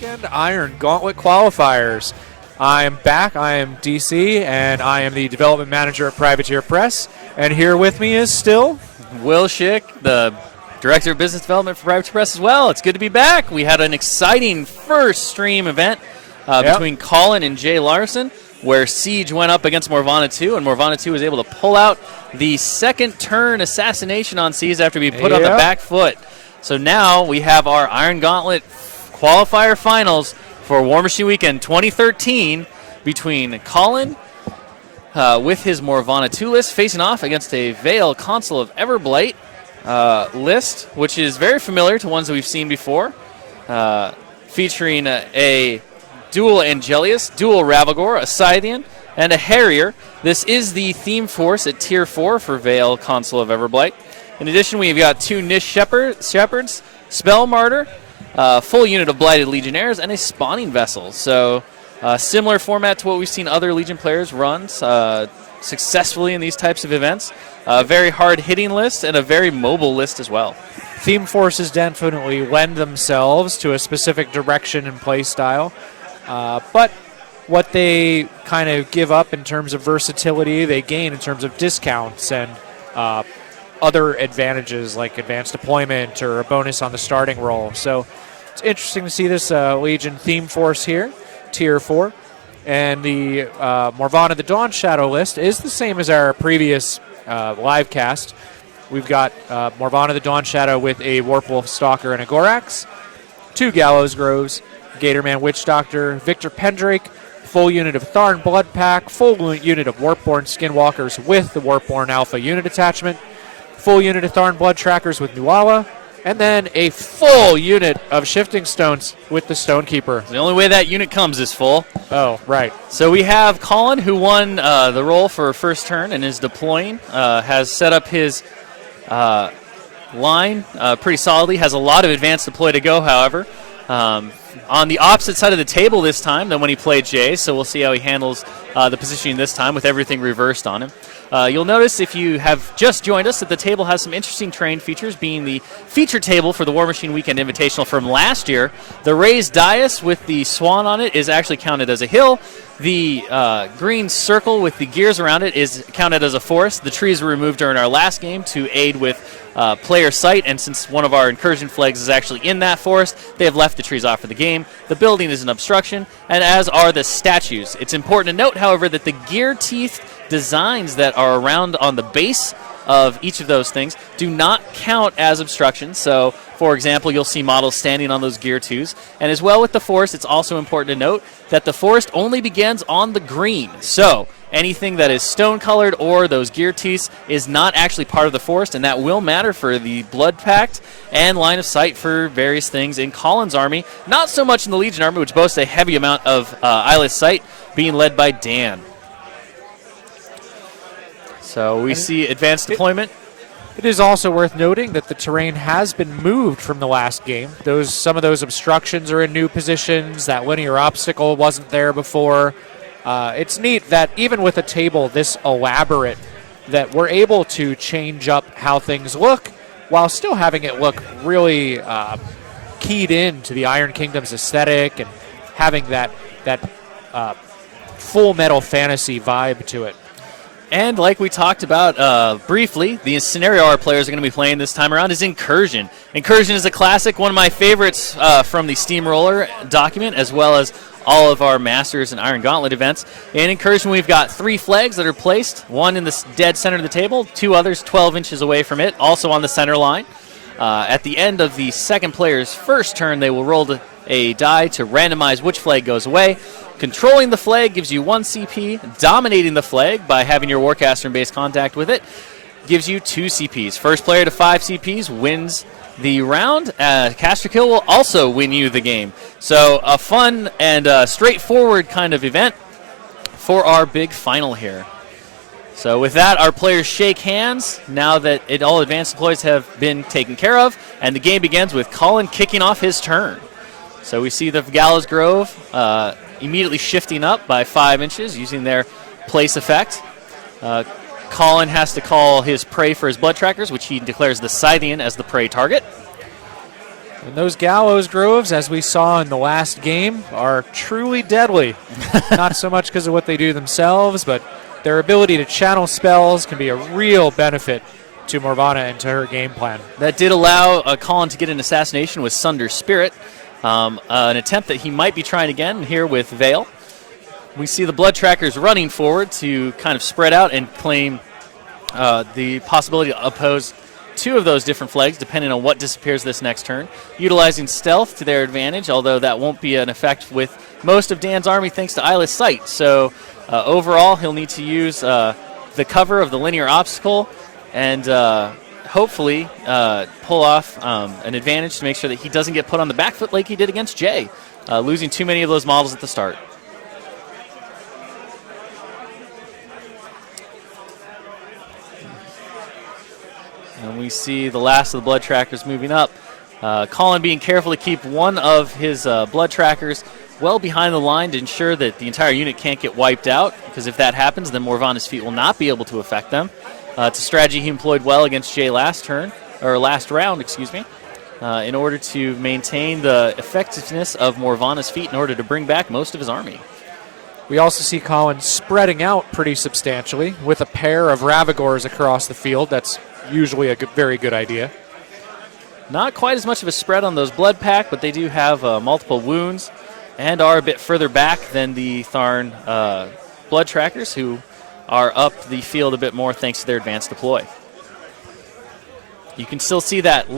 Weekend Iron Gauntlet Qualifiers. I am back. I am DC, and I am the development manager at Privateer Press. And here with me is still Will Shick, the director of business development for Privateer Press as well. It's good to be back. We had an exciting first stream event between Colin and Jay Larson, where Siege went up against Morvana 2, and Morvana 2 was able to pull out the second turn assassination on Siege after being put on the back foot. So now we have our Iron Gauntlet Qualifier Finals for WARMACHINE Weekend 2013 between Colin with his Morvana 2 list facing off against a Veil Consul of Everblight list, which is very familiar to ones that we've seen before, featuring a dual Angelius, dual Ravagore, a Scythian, and a Harrier. This is the theme force at Tier 4 for Veil Consul of Everblight. In addition, we've got 2 Nish Shepherds, Spell Martyr, full unit of Blighted Legionnaires, and a Spawning Vessel. So similar format to what we've seen other Legion players run successfully in these types of events. A very hard-hitting list and a very mobile list as well. Theme forces definitely lend themselves to a specific direction and play style. But what they kind of give up in terms of versatility, they gain in terms of discounts and other advantages like advanced deployment or a bonus on the starting roll. So it's interesting to see this Legion theme force here, Tier 4. And the Morvana the Dawn Shadow list is the same as our previous live cast. We've got Morvana the Dawn Shadow with a Warpwolf Stalker and a Gorax, 2 Gallows Groves, Gatorman Witch Doctor, Victor Pendrake, full unit of Tharn Blood Pack, full unit of Warpborn Skinwalkers with the Warpborn Alpha unit attachment, full unit of Tharn Blood Trackers with Nuala, and then a full unit of Shifting Stones with the Stonekeeper. The only way that unit comes is full. Oh, right. So we have Colin, who won the role for first turn and is deploying, has set up his line pretty solidly, has a lot of advanced deploy to go, however. On the opposite side of the table this time than when he played Jay, so we'll see how he handles the positioning this time with everything reversed on him. You'll notice if you have just joined us that the table has some interesting terrain features, being the feature table for the WARMACHINE Weekend Invitational from last year. The raised dais with the swan on it is actually counted as a hill. The green circle with the gears around it is counted as a forest. The trees were removed during our last game to aid with player sight, and since one of our incursion flags is actually in that forest, they have left the trees off for the game. The building is an obstruction, and as are the statues. It's important to note, however, that the gear teeth designs that are around on the base of each of those things do not count as obstructions. So, for example, you'll see models standing on those gear twos. And as well with the forest, it's also important to note that the forest only begins on the green. So anything that is stone-colored or those gear teeth is not actually part of the forest, and that will matter for the Blood Pact and line of sight for various things in Colin's army. Not so much in the Legion army, which boasts a heavy amount of eyeless sight, being led by Dan. So we see advanced deployment. It is also worth noting that the terrain has been moved from the last game. Some of those obstructions are in new positions. That linear obstacle wasn't there before. It's neat that even with a table this elaborate, that we're able to change up how things look while still having it look really keyed in to the Iron Kingdom's aesthetic and having that full metal fantasy vibe to it. And like we talked about briefly, the scenario our players are going to be playing this time around is Incursion. Incursion is a classic, one of my favorites from the Steamroller document, as well as all of our Masters and Iron Gauntlet events. In Incursion, we've got 3 flags that are placed, one in the dead center of the table, 2 others 12 inches away from it, also on the center line. At the end of the second player's first turn, they will roll a die to randomize which flag goes away. Controlling the flag gives you 1 CP. Dominating the flag by having your Warcaster in base contact with it gives you 2 CPs. First player to 5 CPs wins the round. Caster kill will also win you the game. So a fun and straightforward kind of event for our big final here. So with that, our players shake hands now that all advanced deploys have been taken care of, and the game begins with Colin kicking off his turn. So we see the Gallows Grove immediately shifting up by 5 inches using their place effect. Colin has to call his prey for his blood trackers, which he declares the Scythian as the prey target. And those Gallows Groves, as we saw in the last game, are truly deadly. Not so much because of what they do themselves, but their ability to channel spells can be a real benefit to Morvana and to her game plan. That did allow Colin to get an assassination with Sunder Spirit, an attempt that he might be trying again here with Veil. We see the Blood Trackers running forward to kind of spread out and claim the possibility to oppose two of those different flags, depending on what disappears this next turn, utilizing stealth to their advantage, although that won't be an effect with most of Dan's army thanks to Eyeless Sight. So overall, he'll need to use the cover of the linear obstacle and hopefully pull off an advantage to make sure that he doesn't get put on the back foot like he did against Jay, losing too many of those models at the start. And we see the last of the Blood Trackers moving up. Colin being careful to keep one of his Blood Trackers well behind the line to ensure that the entire unit can't get wiped out, because if that happens, then Morvana's feet will not be able to affect them. It's a strategy he employed well against Jay last round, in order to maintain the effectiveness of Morvana's feet in order to bring back most of his army. We also see Colin spreading out pretty substantially with a pair of Ravagors across the field. That's usually a very good idea. Not quite as much of a spread on those Blood Pack, but they do have multiple wounds and are a bit further back than the Tharn Blood Trackers, who are up the field a bit more thanks to their advanced deploy. You can still see that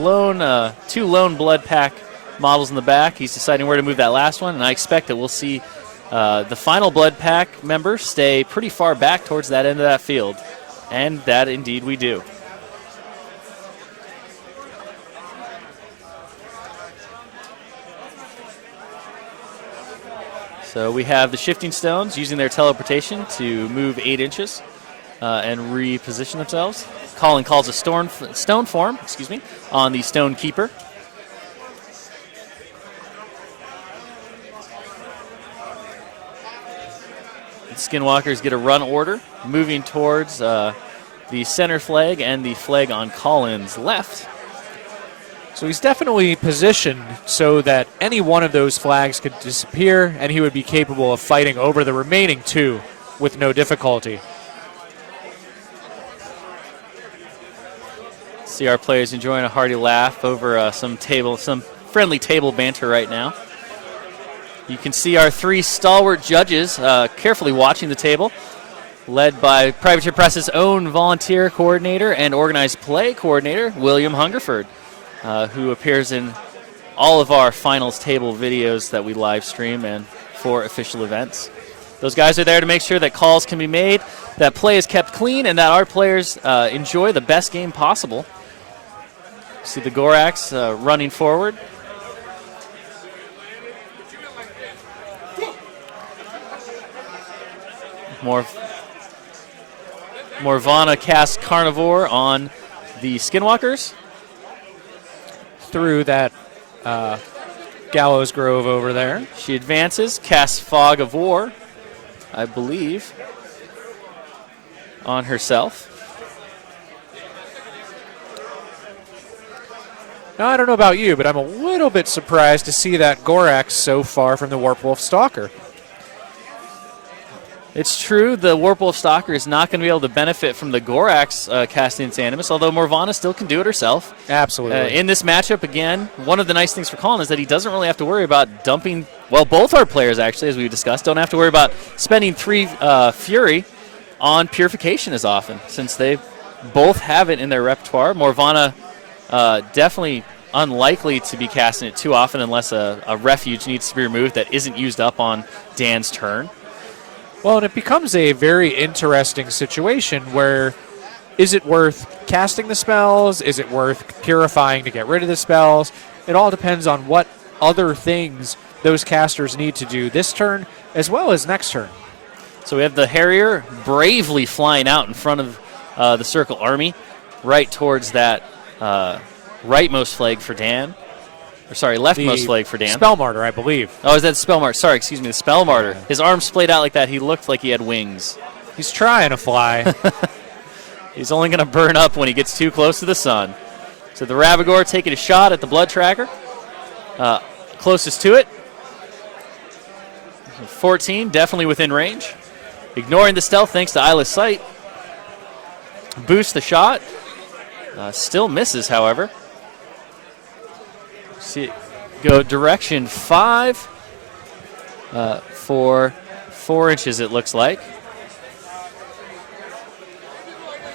two lone Blood Pack models in the back. He's deciding where to move that last one, and I expect that we'll see the final Blood Pack member stay pretty far back towards that end of that field, and that indeed we do. So we have the Shifting Stones using their teleportation to move 8 inches and reposition themselves. Colin calls a stone form, on the Stone Keeper. The Skinwalkers get a run order, moving towards the center flag and the flag on Colin's left. So he's definitely positioned so that any one of those flags could disappear, and he would be capable of fighting over the remaining 2 with no difficulty. See our players enjoying a hearty laugh over some friendly table banter right now. You can see our 3 stalwart judges carefully watching the table, led by Privateer Press's own volunteer coordinator and organized play coordinator, William Hungerford, who appears in all of our finals table videos that we live stream and for official events. Those guys are there to make sure that calls can be made, that play is kept clean, and that our players enjoy the best game possible. See the Gorax running forward. Morvana casts Carnivore on the Skinwalkers. Through that Gallows Grove over there. She advances, casts Fog of War, I believe, on herself. Now, I don't know about you, but I'm a little bit surprised to see that Gorax so far from the Warpwolf Stalker. It's true, the Warpwolf Stalker is not going to be able to benefit from the Gorax casting its Animus, although Morvana still can do it herself. Absolutely. In this matchup, again, one of the nice things for Colin is that he doesn't really have to worry about dumping, well, both our players, actually, as we discussed, don't have to worry about spending 3 Fury on Purification as often, since they both have it in their repertoire. Morvana definitely unlikely to be casting it too often unless a Refuge needs to be removed that isn't used up on Dan's turn. Well, and it becomes a very interesting situation where is it worth casting the spells? Is it worth purifying to get rid of the spells? It all depends on what other things those casters need to do this turn as well as next turn. So we have the Harrier bravely flying out in front of the Circle Army right towards that rightmost flag for Dan. Or sorry, leftmost flag for Dan. Spell Martyr, I believe. Oh, is that Spell Martyr? Sorry, excuse me, the Spell Martyr. His arms splayed out like that. He looked like he had wings. He's trying to fly. He's only going to burn up when he gets too close to the sun. So the Ravagor taking a shot at the Blood Tracker. closest to it. 14, definitely within range. Ignoring the stealth thanks to Eyeless Sight. Boost the shot. Still misses, however. See it go direction 5 for 4 inches, it looks like.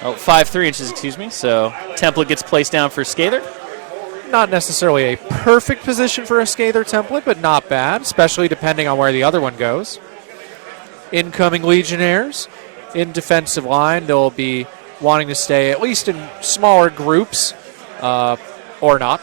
Oh, 3 inches, excuse me. So template gets placed down for Scather. Not necessarily a perfect position for a Scather template, but not bad, especially depending on where the other one goes. Incoming Legionnaires in defensive line. They'll be wanting to stay at least in smaller groups, or not.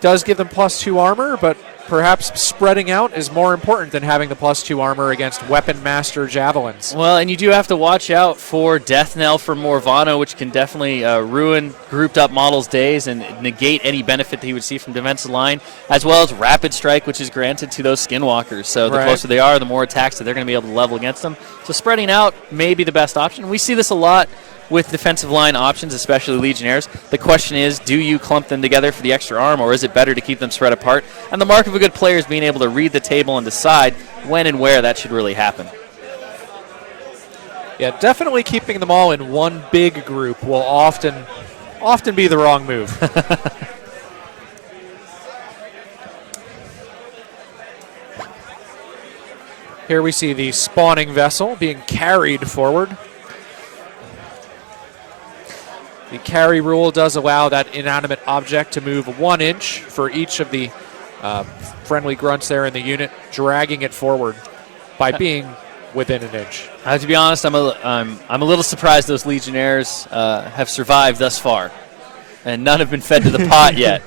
Does give them +2 armor, but perhaps spreading out is more important than having the +2 armor against Weapon Master Javelins. Well, and you do have to watch out for Death Knell from Morvano, which can definitely ruin grouped up models' days and negate any benefit that he would see from defensive line, as well as Rapid Strike, which is granted to those Skinwalkers. So the closer they are, the more attacks that they're going to be able to level against them. So spreading out may be the best option. We see this a lot with defensive line options, especially Legionnaires. The question is, do you clump them together for the extra arm, or is it better to keep them spread apart? And the mark of a good player is being able to read the table and decide when and where that should really happen. Yeah, definitely keeping them all in one big group will often be the wrong move. Here we see the spawning vessel being carried forward. The carry rule does allow that inanimate object to move 1 inch for each of the friendly grunts there in the unit, dragging it forward by being within 1 inch. To be honest, I'm a little surprised those Legionnaires have survived thus far, and none have been fed to the pot yet.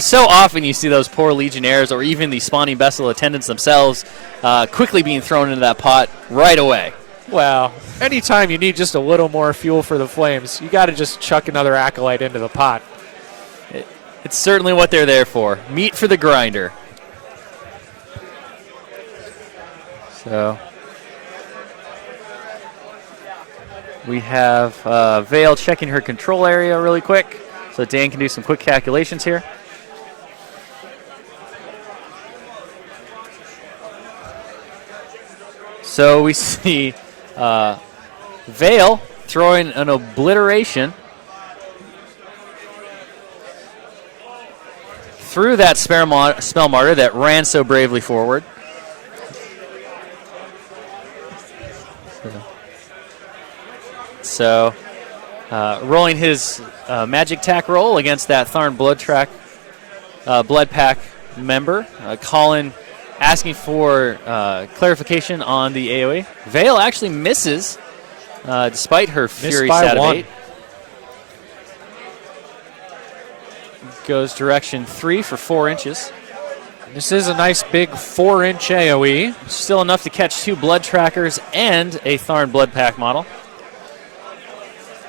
So often you see those poor Legionnaires, or even the spawning vessel attendants themselves, quickly being thrown into that pot right away. Well, anytime you need just a little more fuel for the flames, you got to just chuck another acolyte into the pot. It's certainly what they're there for. Meat for the grinder. So we have Vale checking her control area really quick, so Dan can do some quick calculations here. So we see Vale throwing an obliteration through that spell martyr that ran so bravely forward. So rolling his magic tack roll against that Tharn Blood Pack member. Colin asking for clarification on the AoE. Vale actually misses, despite her Fury stat of 8. Goes direction 3 for 4 inches. This is a nice big 4-inch AoE. Still enough to catch 2 Blood Trackers and a Tharn Blood Pack model.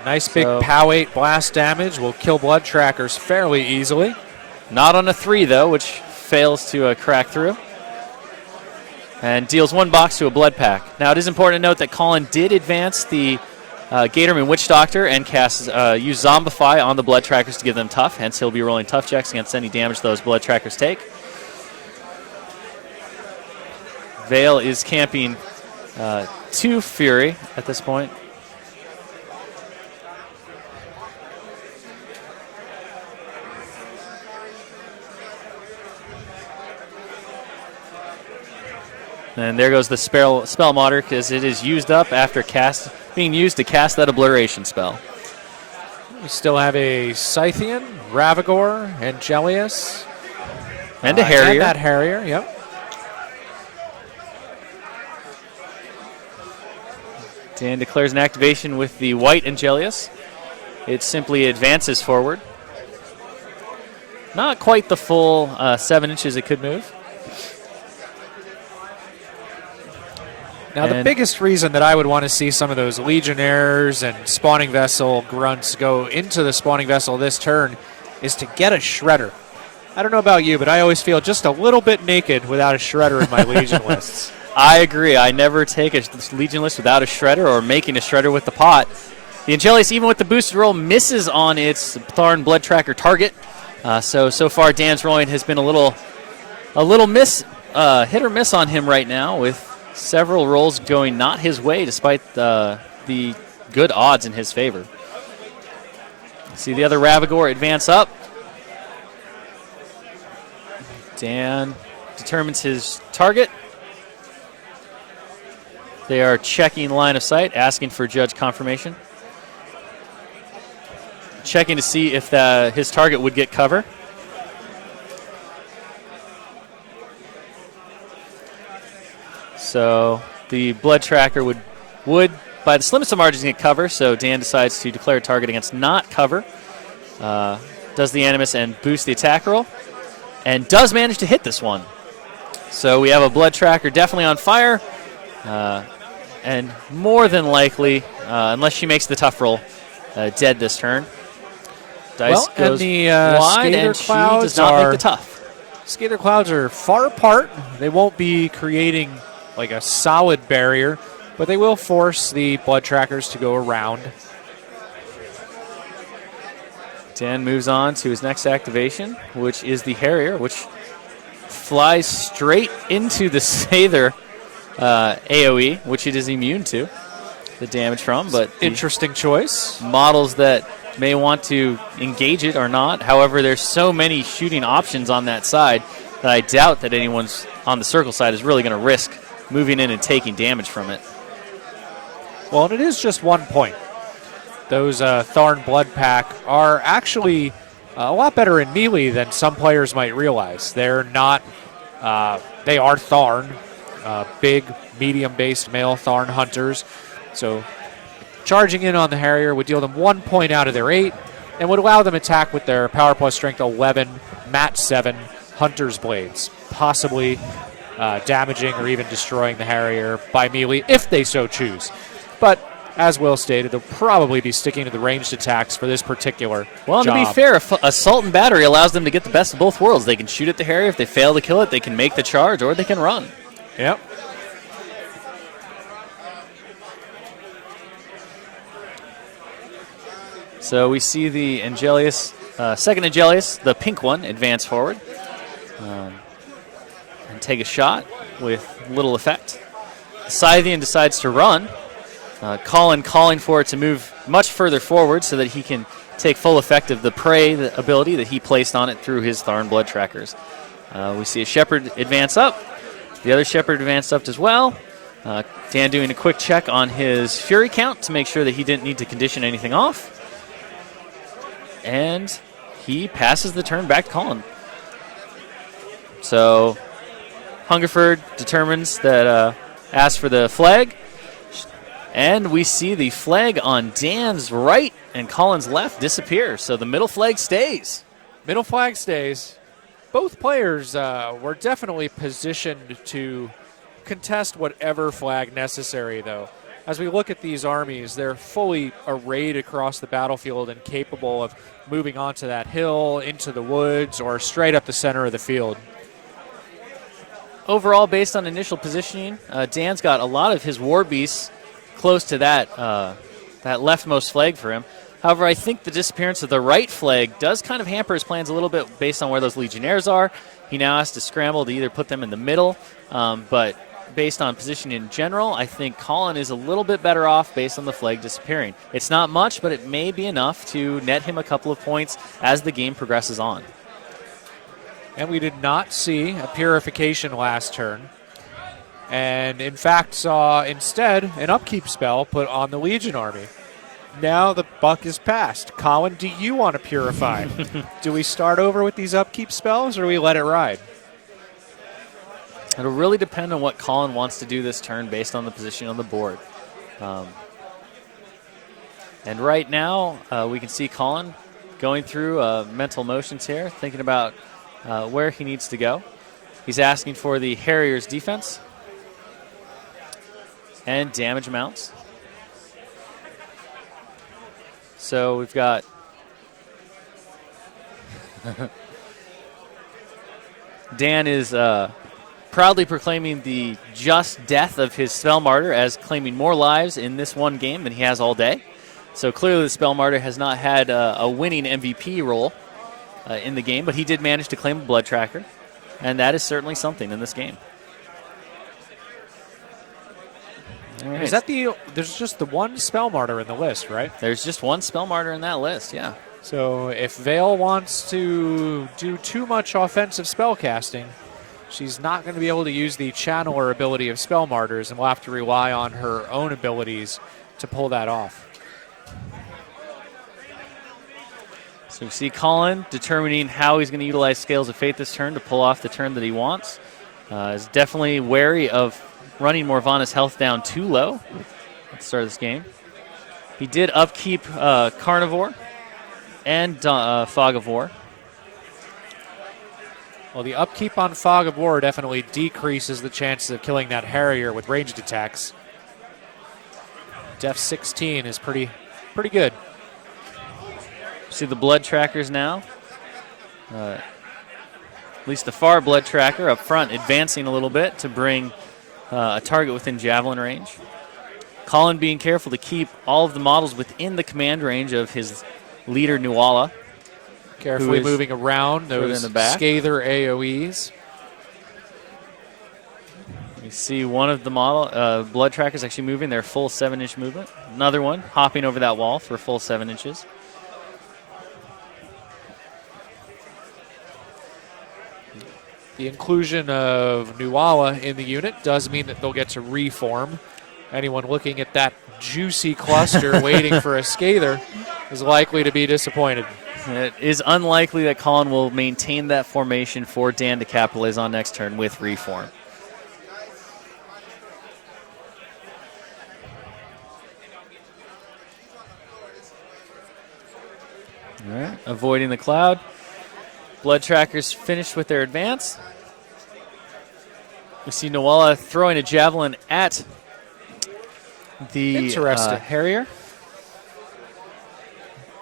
Nice big POW 8 blast damage will kill Blood Trackers fairly easily. Not on a 3, though, which fails to crack through. And deals 1 box to a Blood Pack. Now, it is important to note that Colin did advance the Gatorman Witch Doctor and use Zombify on the Blood Trackers to give them tough. Hence, he'll be rolling tough checks against any damage those Blood Trackers take. Vale is camping 2 Fury at this point. And there goes the spell modder, because it is used up after being used to cast that obliteration spell. We still have a Scythian, Ravagore, Angelius. And a Harrier. And that Harrier, yep. Dan declares an activation with the white Angelius. It simply advances forward. Not quite the full 7 inches it could move. Now, the biggest reason that I would want to see some of those Legionnaires and Spawning Vessel grunts go into the Spawning Vessel this turn is to get a Shredder. I don't know about you, but I always feel just a little bit naked without a Shredder in my Legion lists. I agree. I never take a Legion list without a Shredder or making a Shredder with the pot. The Angelius, even with the boosted roll, misses on its Tharn Blood Tracker target. So far, Dan's rolling has been a little hit or miss on him right now, with several rolls going not his way, despite the good odds in his favor. See the other Ravagore advance up. Dan determines his target. They are checking line of sight, asking for judge confirmation. Checking to see if his target would get cover. So the blood tracker would by the slimmest of margins, get cover. So Dan decides to declare a target against not cover. Does the Animus and boosts the attack roll. And does manage to hit this one. So we have a blood tracker definitely on fire. And more than likely, unless she makes the tough roll, dead this turn. Dice goes wide, and she does not make the tough. Skater clouds are far apart. They won't be creating like a solid barrier, but they will force the blood trackers to go around. Dan moves on to his next activation, which is the Harrier, which flies straight into the Sather AoE, which it is immune to the damage from. But interesting choice. Models that may want to engage it or not. However, there's so many shooting options on that side that I doubt that anyone's on the circle side is really going to risk moving in and taking damage from it. Well, and it is just 1 point. Those Tharn Blood Pack are actually a lot better in melee than some players might realize. They're not, they are Tharn, big, medium-based male Tharn hunters. So charging in on the Harrier would deal them 1 point out of their 8 and would allow them to attack with their Power Plus Strength 11, Mat 7 Hunter's Blades, possibly damaging or even destroying the Harrier by melee if they so choose. But as Will stated, they'll probably be sticking to the ranged attacks for this particular Well, job. to be fair, Assault and Battery allows them to get the best of both worlds. They can shoot at the Harrier. If they fail to kill it, they can make the charge, or they can run. Yep. So we see the Angelius, second Angelius, the pink one, advance forward and take a shot with little effect. Scythian decides to run. Colin calling for it to move much further forward so that he can take full effect of the prey ability that he placed on it through his Tharn Blood Trackers. We see a Shepherd advance up. The other Shepherd advanced up as well. Dan doing a quick check on his Fury count to make sure that he didn't need to condition anything off. And he passes the turn back to Colin. So Hungerford determines that, asks for the flag. And we see the flag on Dan's right and Colin's left disappear. So the middle flag stays. Middle flag stays. Both players were definitely positioned to contest whatever flag necessary, though. As we look at these armies, they're fully arrayed across the battlefield and capable of moving onto that hill, into the woods, or straight up the center of the field. Overall, based on initial positioning, Dan's got a lot of his war beasts close to that leftmost flag for him. However, I think the disappearance of the right flag does kind of hamper his plans a little bit based on where those Legionnaires are. He now has to scramble to either put them in the middle, but based on position in general, I think Colin is a little bit better off based on the flag disappearing. It's not much, but it may be enough to net him a couple of points as the game progresses on. And we did not see a purification last turn. And in fact saw instead an upkeep spell put on the Legion army. Now the buck is passed. Colin, do you want to purify? Do we start over with these upkeep spells, or do we let it ride? It'll really depend on what Colin wants to do this turn based on the position on the board. And right now, we can see Colin going through mental motions here, thinking about where he needs to go. He's asking for the Harrier's defense and damage amounts. So we've got Dan is proudly proclaiming the just death of his Spell Martyr as claiming more lives in this one game than he has all day. So clearly the Spell Martyr has not had a winning MVP role. in the game, but he did manage to claim a blood tracker, and that is certainly something in this game. All right. Is that there's just the one spell martyr in the list, right? There's just one spell martyr in that list, yeah. So if Vale wants to do too much offensive spell casting, she's not going to be able to use the channeler ability of spell martyrs, and will have to rely on her own abilities to pull that off. So we see Colin determining how he's going to utilize Scales of Fate this turn to pull off the turn that he wants. Is definitely wary of running Morvana's health down too low at the start of this game. He did upkeep Carnivore and Fog of War. Well, the upkeep on Fog of War definitely decreases the chances of killing that Harrier with ranged attacks. Def 16 is pretty good. See the blood trackers now. At least the far blood tracker up front advancing a little bit to bring a target within javelin range. Colin being careful to keep all of the models within the command range of his leader, Nuala. Carefully moving around those Scather AoEs. You see one of the blood trackers actually moving their full 7-inch movement. Another one hopping over that wall for a full 7 inches. The inclusion of Nuala in the unit does mean that they'll get to reform. Anyone looking at that juicy cluster waiting for a Scather is likely to be disappointed. It is unlikely that Colin will maintain that formation for Dan to capitalize on next turn with reform. All right, avoiding the cloud. Blood trackers finished with their advance. We see Nuala throwing a javelin at the Interesting. Harrier.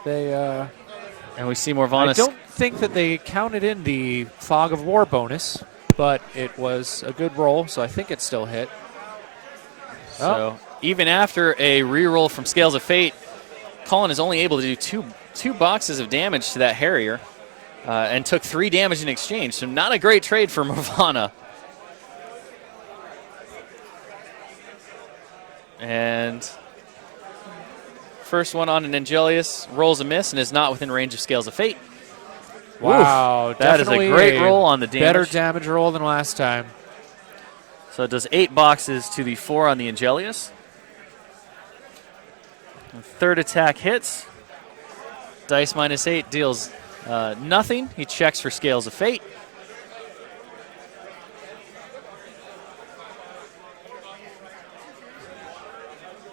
And we see Morvana. I don't think that they counted in the Fog of War bonus, but it was a good roll, so I think it still hit. So even after a reroll from Scales of Fate, Colin is only able to do two boxes of damage to that Harrier, and took 3 damage in exchange. So not a great trade for Morvana. And first one on an Angelius rolls a miss and is not within range of Scales of Fate. Wow, Oof, that is a great roll on the damage. Better damage roll than last time. So it does 8 boxes to the 4 on the Angelius. The third attack hits. Dice -8 deals nothing. He checks for Scales of Fate.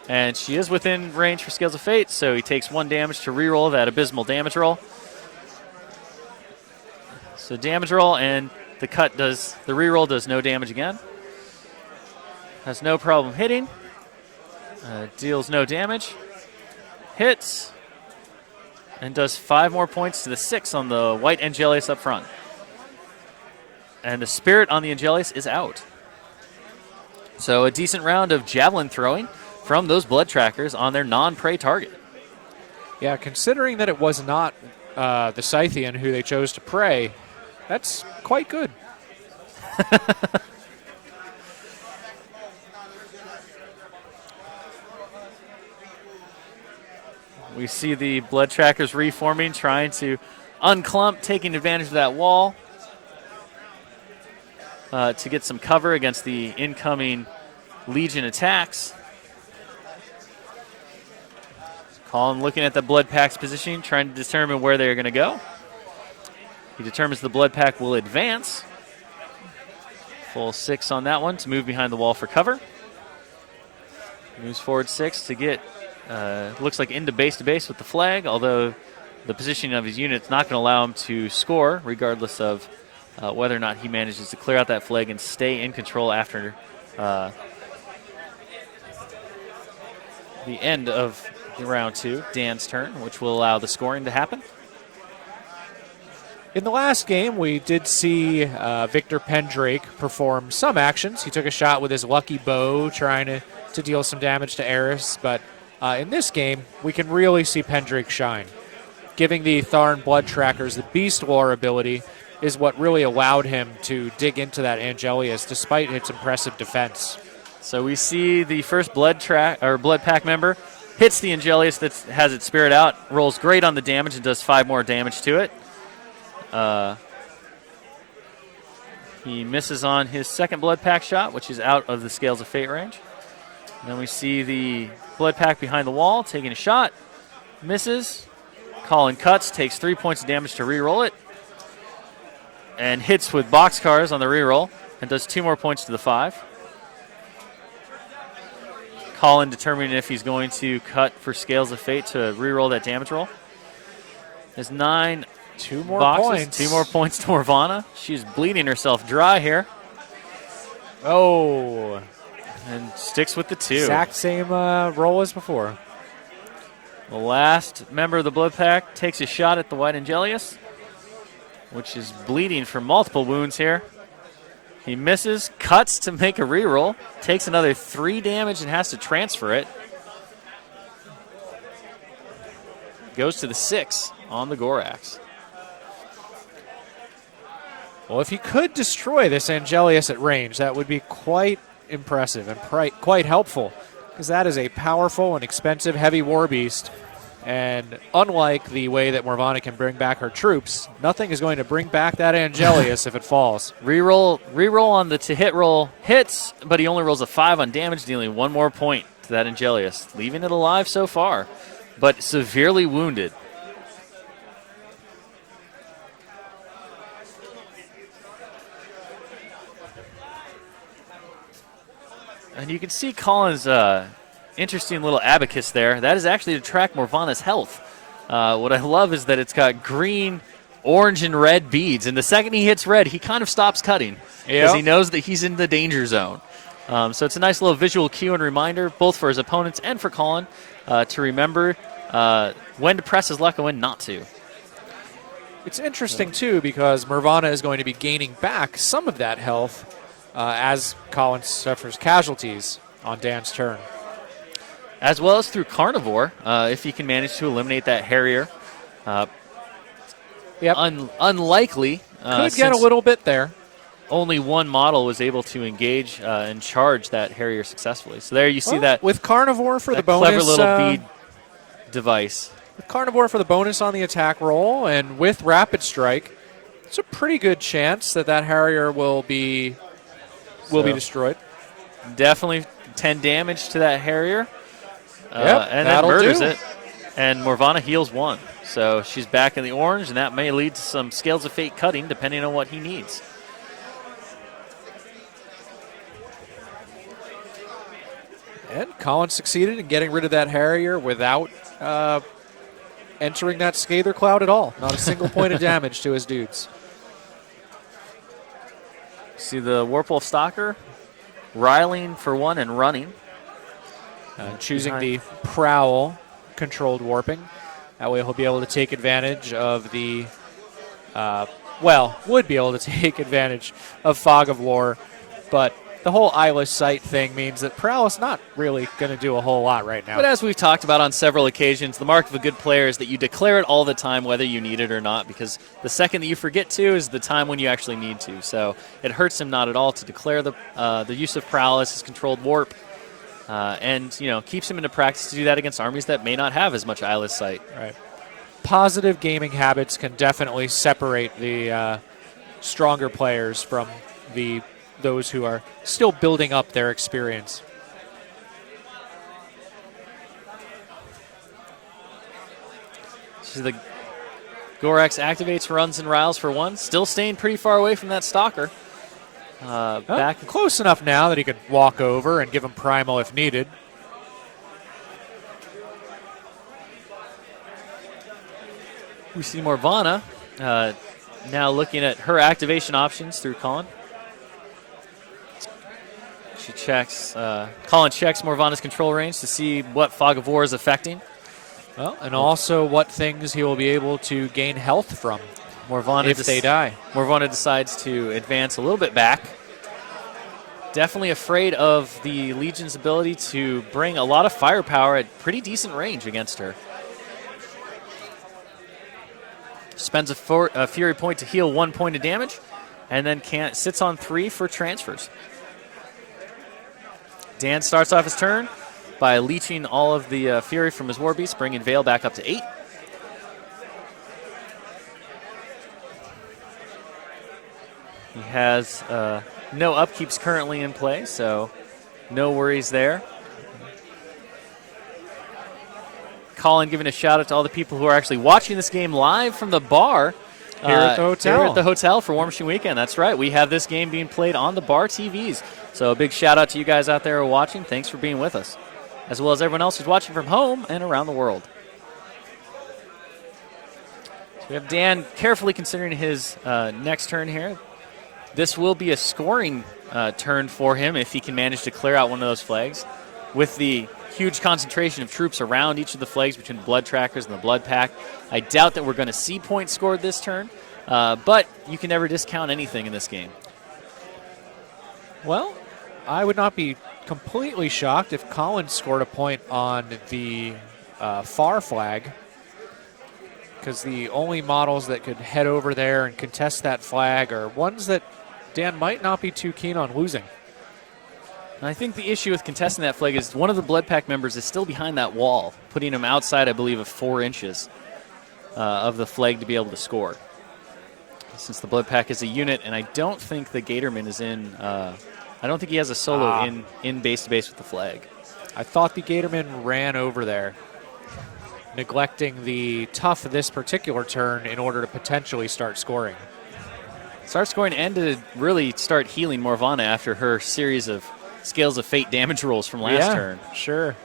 And she is within range for Scales of Fate, so he takes 1 damage to reroll that abysmal damage roll. So damage roll, and the reroll does no damage again. Has no problem hitting. Deals no damage. Hits. And does 5 more points to the 6 on the white Angelius up front. And the spirit on the Angelius is out. So a decent round of javelin throwing from those blood trackers on their non-prey target. Yeah, considering that it was not the Scythian who they chose to prey, that's quite good. We see the blood trackers reforming, trying to unclump, taking advantage of that wall to get some cover against the incoming Legion attacks. Colin looking at the blood pack's position, trying to determine where they're going to go. He determines the blood pack will advance. Full 6 on that one to move behind the wall for cover. Moves forward 6 to get, looks like into base to base with the flag, although the positioning of his unit is not going to allow him to score, regardless of whether or not he manages to clear out that flag and stay in control after the end of round 2, Dan's turn, which will allow the scoring to happen. In the last game, we did see Victor Pendrake perform some actions. He took a shot with his lucky bow, trying to deal some damage to Eris, but in this game, we can really see Pendrake shine. giving the Tharn Blood Trackers the Beast War ability is what really allowed him to dig into that Angelius despite its impressive defense. So we see the first Blood Pack member hits the Angelius that has its Spirit out, rolls great on the damage and does 5 more damage to it. He misses on his second Blood Pack shot, which is out of the Scales of Fate range. And then we see the Blood Pack behind the wall taking a shot, misses. Colin cuts, takes 3 points of damage to re-roll it, and hits with boxcars on the re-roll and does 2 more points to the 5. Colin determining if he's going to cut for Scales of Fate to re-roll that damage roll. There's 9 2 more boxes, points. 2 more points to Morvana. She's bleeding herself dry here. Oh. And sticks with the 2. Exact same roll as before. The last member of the Blood Pack takes a shot at the White Angelius, which is bleeding from multiple wounds here. He misses, cuts to make a reroll, takes another 3 damage and has to transfer it. Goes to the 6 on the Gorax. Well, if he could destroy this Angelius at range, that would be quite impressive and quite helpful, because that is a powerful and expensive heavy war beast. And unlike the way that Morvana can bring back her troops, nothing is going to bring back that Angelius if it falls. Reroll on the to-hit roll hits, but he only rolls a 5 on damage, dealing 1 more point to that Angelius, leaving it alive so far, but severely wounded. And you can see Colin's interesting little abacus there. That is actually to track Morvana's health. What I love is that it's got green, orange, and red beads. And the second he hits red, he kind of stops cutting because he knows that he's in the danger zone. So it's a nice little visual cue and reminder, both for his opponents and for Colin, to remember when to press his luck and when not to. It's interesting, too, because Morvana is going to be gaining back some of that health as Colin suffers casualties on Dan's turn. As well as through Carnivore, if he can manage to eliminate that Harrier. Unlikely. Could get a little bit there. Only one model was able to engage and charge that Harrier successfully. So there you see that. With Carnivore for the bonus. Clever little bead device. With Carnivore for the bonus on the attack roll, and with Rapid Strike, it's a pretty good chance that that Harrier will be destroyed. Definitely 10 damage to that Harrier. And that murders it. And Morvana heals 1. So she's back in the orange, and that may lead to some Scales of Fate cutting, depending on what he needs. And Colin succeeded in getting rid of that Harrier without entering that Scather Cloud at all. Not a single point of damage to his dudes. See the Warpwolf Stalker riling for 1 and running. Choosing the Prowl controlled warping. That way he'll be able to take advantage of the, would be able to take advantage of Fog of War. But the whole eyeless sight thing means that Prowl is not really going to do a whole lot right now. But as we've talked about on several occasions, the mark of a good player is that you declare it all the time, whether you need it or not, because the second that you forget to is the time when you actually need to. So it hurts him not at all to declare the use of Prowl as his controlled warp. And keeps him into practice to do that against armies that may not have as much eyeless sight. Right. Positive gaming habits can definitely separate the stronger players from those who are still building up their experience. So the Gorax activates, runs, and riles for 1. Still staying pretty far away from that Stalker. Back close enough now that he could walk over and give him primal if needed. We see Morvana now looking at her activation options through Colin. She checks. Colin checks Morvana's control range to see what Fog of War is affecting. Well, and also what things he will be able to gain health from. Morvana if they die. Morvana decides to advance a little bit back. Definitely afraid of the Legion's ability to bring a lot of firepower at pretty decent range against her. Spends a Fury point to heal 1 point of damage, and then sits on 3 for transfers. Dan starts off his turn by leeching all of the Fury from his War Beast, bringing Veil back up to 8. He has no upkeeps currently in play, so no worries there. Colin giving a shout out to all the people who are actually watching this game live from the bar here at the hotel. Here at the hotel for WARMACHINE Weekend. That's right. We have this game being played on the bar TVs. So a big shout out to you guys out there who are watching. Thanks for being with us, as well as everyone else who's watching from home and around the world. So we have Dan carefully considering his next turn here. This will be a scoring turn for him if he can manage to clear out one of those flags. With the huge concentration of troops around each of the flags between the Blood Trackers and the Blood Pack, I doubt that we're going to see points scored this turn, but you can never discount anything in this game. Well, I would not be completely shocked if Colin scored a point on the far flag, because the only models that could head over there and contest that flag are ones that Dan might not be too keen on losing. And I think the issue with contesting that flag is one of the Blood Pack members is still behind that wall, putting him outside, I believe, of 4 inches of the flag to be able to score. Since the Blood Pack is a unit, and I don't think the Gatorman is in, I don't think he has a solo in base-to-base with the flag. I thought the Gatorman ran over there, neglecting the tough of this particular turn in order to potentially start scoring. Start scoring and to really start healing Morvana after her series of Scales of Fate damage rolls from last turn. Sure.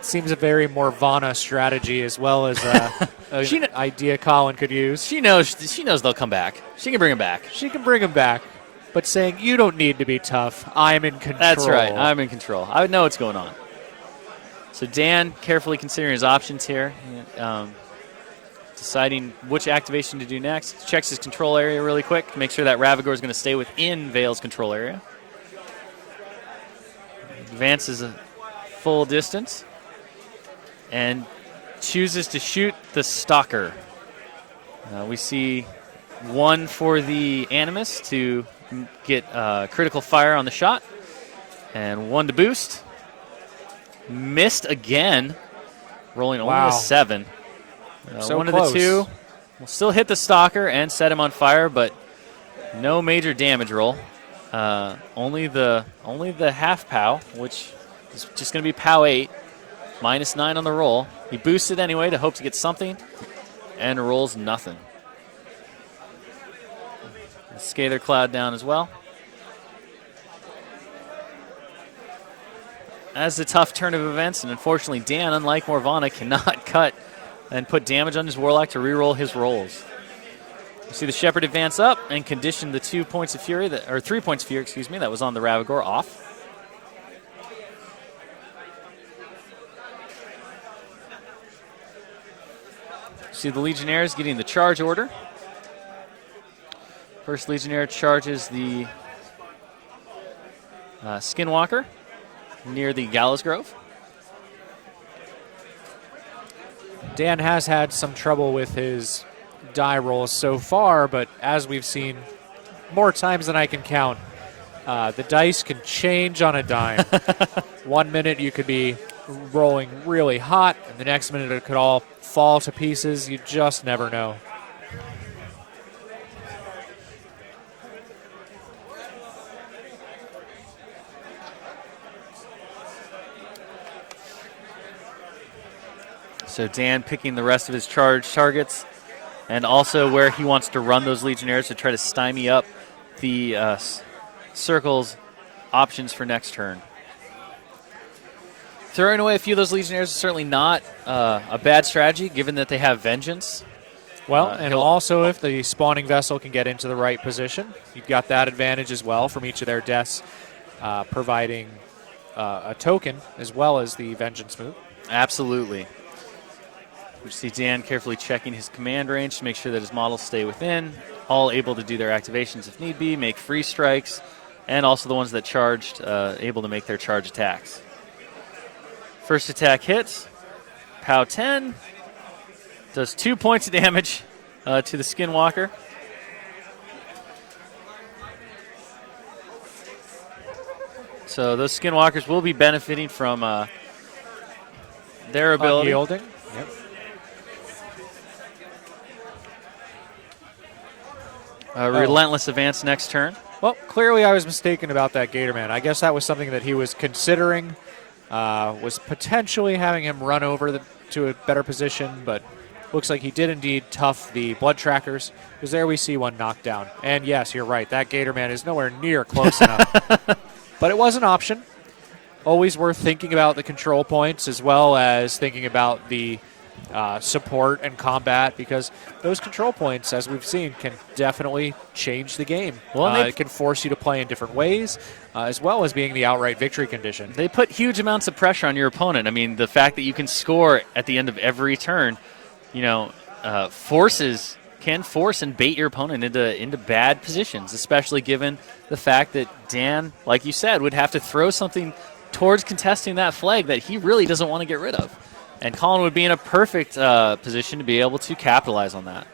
Seems a very Morvana strategy, as well as an idea Colin could use. She knows they'll come back. She can bring them back. She can bring them back, but saying, you don't need to be tough. I'm in control. That's right. I'm in control. I would know what's going on. So Dan carefully considering his options here. Deciding which activation to do next. Checks his control area really quick to make sure that Ravagore is going to stay within Veil's control area. Advances a full distance and chooses to shoot the Stalker. We see 1 for the Animus to get critical fire on the shot, and 1 to boost. Missed again, rolling only a 7. So one close. of the 2 will still hit the Stalker and set him on fire, but no major damage roll. Only the half POW, which is just going to be POW 8, -9 on the roll. He boosted anyway to hope to get something, and rolls nothing. Scather Cloud down as well. That's a tough turn of events, and unfortunately Dan, unlike Morvana, cannot cut and put damage on his Warlock to reroll his rolls. You see the Shepherd advance up and condition the 2 points of Fury, or 3 points of Fury, excuse me, that was on the Ravagore off. See the Legionnaires getting the charge order. First Legionnaire charges the Skinwalker near the Gallows Grove. Dan has had some trouble with his die rolls so far, but as we've seen more times than I can count, the dice can change on a dime. 1 minute you could be rolling really hot, and the next minute it could all fall to pieces. You just never know. So Dan picking the rest of his charge targets, and also where he wants to run those Legionnaires to try to stymie up the Circle's options for next turn. Throwing away a few of those Legionnaires is certainly not a bad strategy, given that they have Vengeance. Well, and also if the spawning vessel can get into the right position, you've got that advantage as well from each of their deaths, providing a token as well as the Vengeance move. Absolutely. We see Dan carefully checking his command range to make sure that his models stay within, all able to do their activations if need be, make free strikes, and also the ones that charged, able to make their charge attacks. First attack hits, POW 10, Does 2 points of damage to the Skinwalker. So those Skinwalkers will be benefiting from their ability. Unyielding. Yep. Relentless advance next turn. Well, clearly I was mistaken about that Gatorman. I guess that was something that he was considering, was potentially having him run over to a better position, but looks like he did indeed tough the blood trackers, because there we see one knocked down. And yes, you're right, that Gatorman is nowhere near close enough. But it was an option. Always worth thinking about the control points as well as thinking about the support and combat, because those control points, as we've seen, can definitely change the game. Well, it can force you to play in different ways, as well as being the outright victory condition. They put huge amounts of pressure on your opponent. I mean, the fact that you can score at the end of every turn, can force and bait your opponent into bad positions, especially given the fact that Dan, like you said, would have to throw something towards contesting that flag that he really doesn't want to get rid of. And Colin would be in a perfect position to be able to capitalize on that.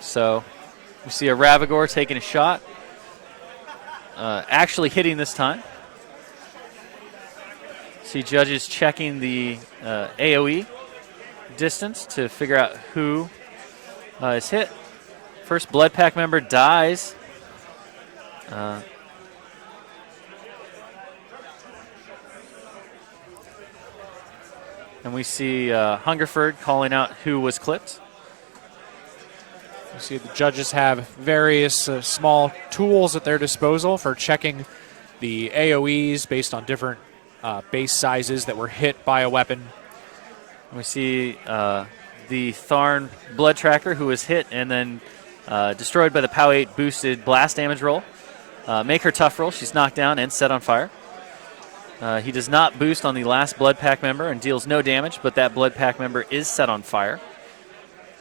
So we see a Ravagore taking a shot, actually hitting this time. See judges checking the AoE distance to figure out who is hit. First Blood Pack member dies. And we see Hungerford calling out who was clipped. You see the judges have various small tools at their disposal for checking the AoEs based on different base sizes that were hit by a weapon. We see the Tharn Blood Tracker who was hit and then destroyed by the POW 8 boosted blast damage roll. Make her tough roll. She's knocked down and set on fire. He does not boost on the last Blood Pack member and deals no damage, but that Blood Pack member is set on fire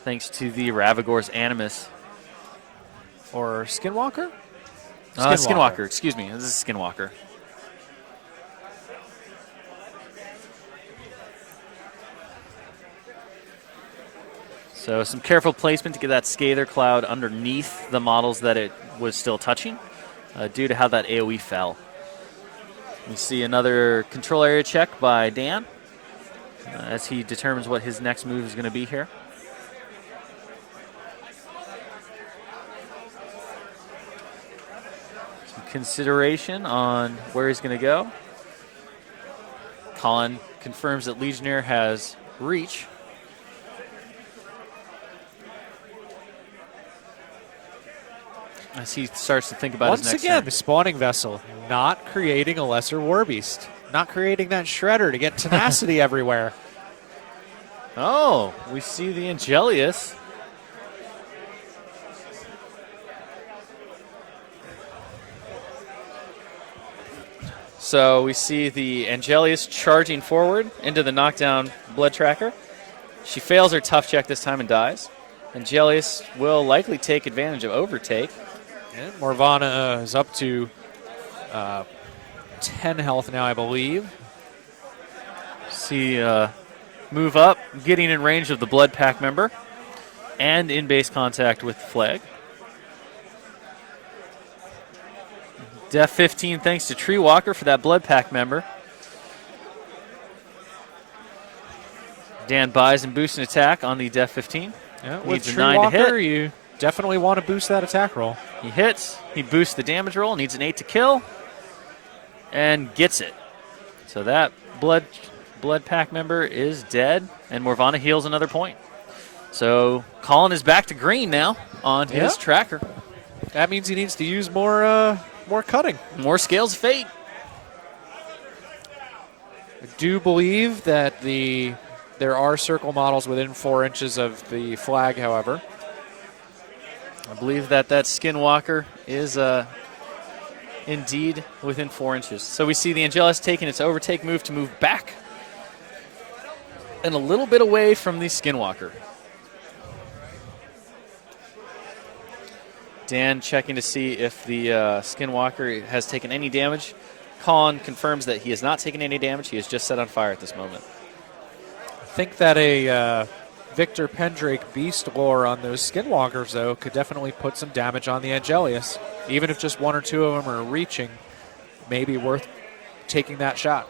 thanks to the Ravagore's Animus. Or Skinwalker? Skinwalker, excuse me. This is Skinwalker. So some careful placement to get that Scather Cloud underneath the models that it was still touching due to how that AoE fell. We see another control area check by Dan as he determines what his next move is going to be here. Some consideration on where he's going to go. Colin confirms that Legionnaire has reach. As he starts to think about his next Once again, turn. the spawning vessel not creating a lesser warbeast, not creating that shredder to get tenacity everywhere. Oh, we see the Angelius. So we see the Angelius charging forward into the knockdown Blood Tracker. She fails her tough check this time and dies. Angelius will likely take advantage of overtake. And Morvana is up to 10 health now, I believe. See move up, getting in range of the Blood Pack member and in base contact with the flag. Def 15 thanks to Tree Walker for that Blood Pack member. Dan buys and boosts an attack on the Def 15. Yeah, with Needs a Tree 9 Walker, to hit. you definitely want to boost that attack roll. He hits, he boosts the damage roll, needs an 8 to kill, and gets it. So that Blood Pack member is dead, and Morvana heals another point. So Colin is back to green now on his tracker. That means he needs to use more cutting. More Scales of Fate. I do believe that there are circle models within 4 inches of the flag, however. I believe that Skinwalker is indeed within 4 inches. So we see the Angelus taking its overtake move to move back and a little bit away from the Skinwalker. Dan checking to see if the Skinwalker has taken any damage. Colin confirms that he has not taken any damage. He is just set on fire at this moment. I think that a Victor Pendrake Beast Lore on those Skinwalkers, though, could definitely put some damage on the Angelius. Even if just one or two of them are reaching, maybe worth taking that shot.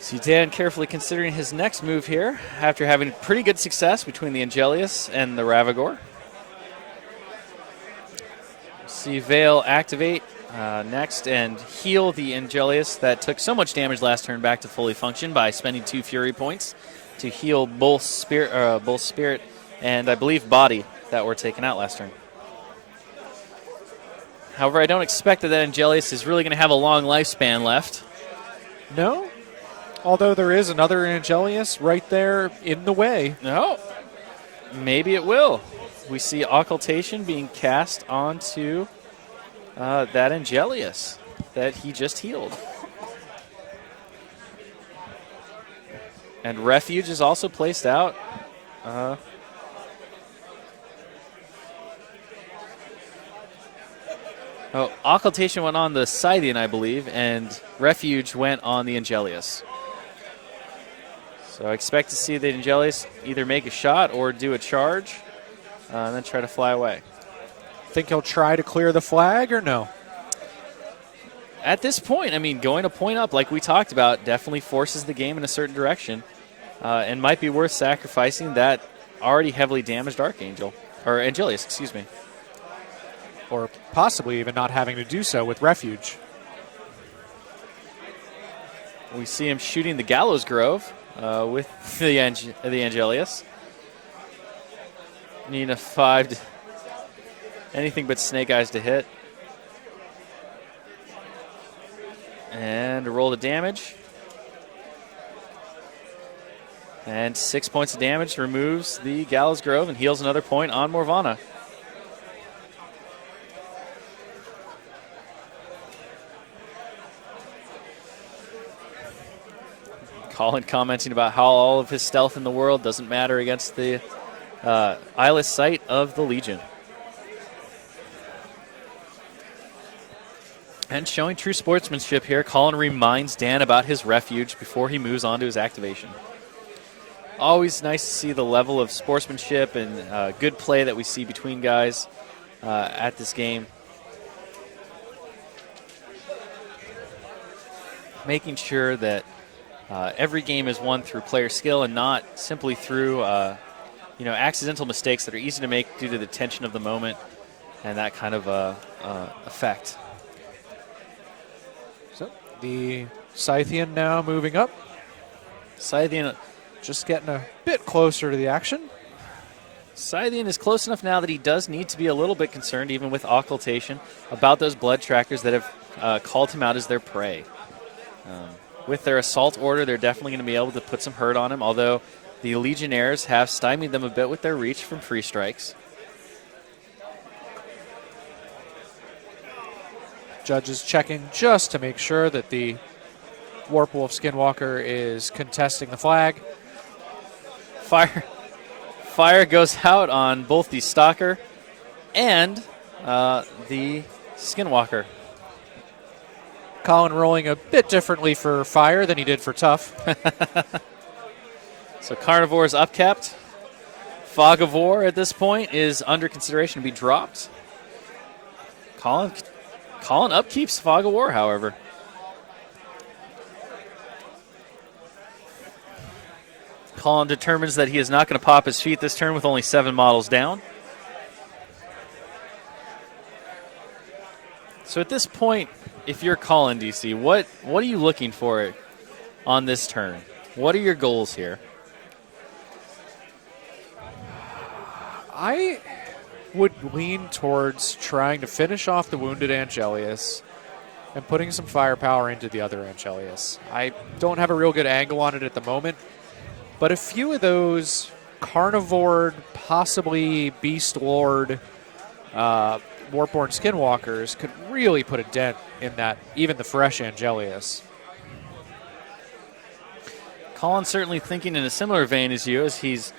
See Dan carefully considering his next move here after having pretty good success between the Angelius and the Ravagore. See Veil activate next and heal the Angelius that took so much damage last turn back to fully function by spending 2 Fury points to heal both Spirit and I believe Body that were taken out last turn. However, I don't expect that Angelius is really going to have a long lifespan left. No, although there is another Angelius right there in the way. No, maybe it will. We see Occultation being cast onto that Angelius that he just healed. And Refuge is also placed out. Occultation went on the Scythian, I believe, and Refuge went on the Angelius. So I expect to see the Angelius either make a shot or do a charge and then try to fly away. Think he'll try to clear the flag or no? At this point, I mean, going a point up, like we talked about, definitely forces the game in a certain direction and might be worth sacrificing that already heavily damaged Archangel, or Angelius, excuse me. Or possibly even not having to do so with Refuge. We see him shooting the Gallows Grove with the Angelius. Need a 5, anything but Snake Eyes to hit. And a roll of damage. And 6 points of damage removes the Gallows Grove and heals another point on Morvana. Colin commenting about how all of his stealth in the world doesn't matter against the eyeless sight of the Legion. And showing true sportsmanship here, Colin reminds Dan about his Refuge before he moves on to his activation. Always nice to see the level of sportsmanship and good play that we see between guys at this game. Making sure that every game is won through player skill and not simply through accidental mistakes that are easy to make due to the tension of the moment and that kind of effect. So the Scythian now moving up. Scythian just getting a bit closer to the action. Scythian is close enough now that he does need to be a little bit concerned, even with Occultation, about those blood trackers that have called him out as their prey. With their assault order, they're definitely going to be able to put some hurt on him, although the Legionnaires have stymied them a bit with their reach from free strikes. Judges checking just to make sure that the Warp Wolf Skinwalker is contesting the flag. Fire goes out on both the Stalker and the Skinwalker. Colin rolling a bit differently for Fire than he did for Tough. So Carnivore is upkept. Fog of War at this point is under consideration to be dropped. Colin upkeeps Fog of War, however. Colin determines that he is not going to pop his feet this turn with only 7 models down. So at this point, if you're Colin, DC, what are you looking for on this turn? What are your goals here? I would lean towards trying to finish off the wounded Angelius and putting some firepower into the other Angelius. I don't have a real good angle on it at the moment, but a few of those Carnivored, possibly Beast Lord, Warpborn Skinwalkers could really put a dent in that, even the fresh Angelius. Colin's certainly thinking in a similar vein as you, as he's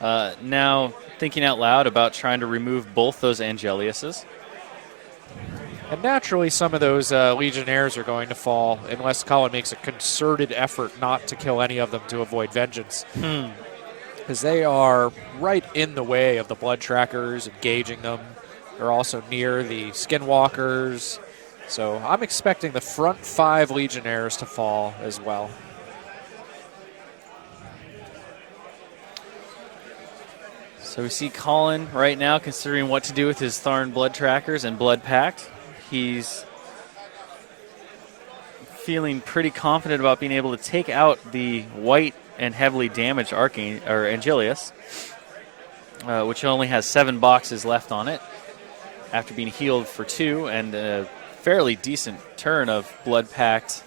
now thinking out loud about trying to remove both those Angeliuses. And naturally, some of those Legionnaires are going to fall unless Colin makes a concerted effort not to kill any of them to avoid vengeance. Because they are right in the way of the blood trackers, engaging them. They're also near the skinwalkers. So I'm expecting the front 5 Legionnaires to fall as well. So we see Colin right now considering what to do with his Tharn blood trackers and blood pact. He's feeling pretty confident about being able to take out the white and heavily damaged Angelius, which only has 7 boxes left on it after being healed for 2 and a fairly decent turn of blood pact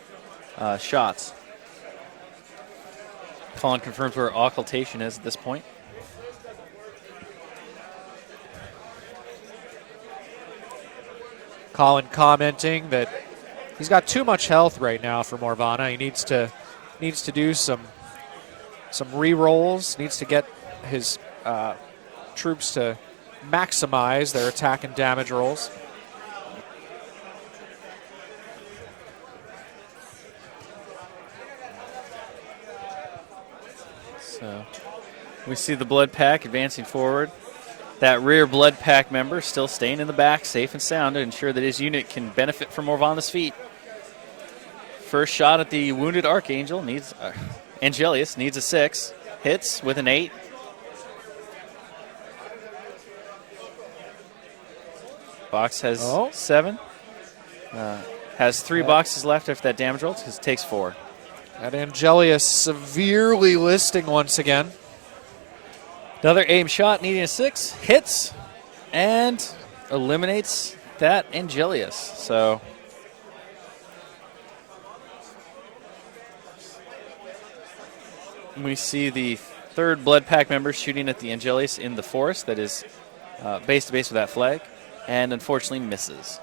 shots. Colin confirms where occultation is at this point. Colin commenting that he's got too much health right now for Morvana. He needs to do some re-rolls, needs to get his troops to maximize their attack and damage rolls. So we see the blood pack advancing forward. That rear blood pack member still staying in the back, safe and sound, to ensure that his unit can benefit from Morvana's feat. First shot at the wounded Archangel needs Angelius needs a 6, hits with an 8. Box has 7. Has 3 boxes left after that damage roll. Takes 4. That Angelius severely listing once again. Another aim shot needing a 6, hits, and eliminates that Angelius. So we see the 3rd blood pack member shooting at the Angelius in the forest that is base to base with that flag, and unfortunately misses.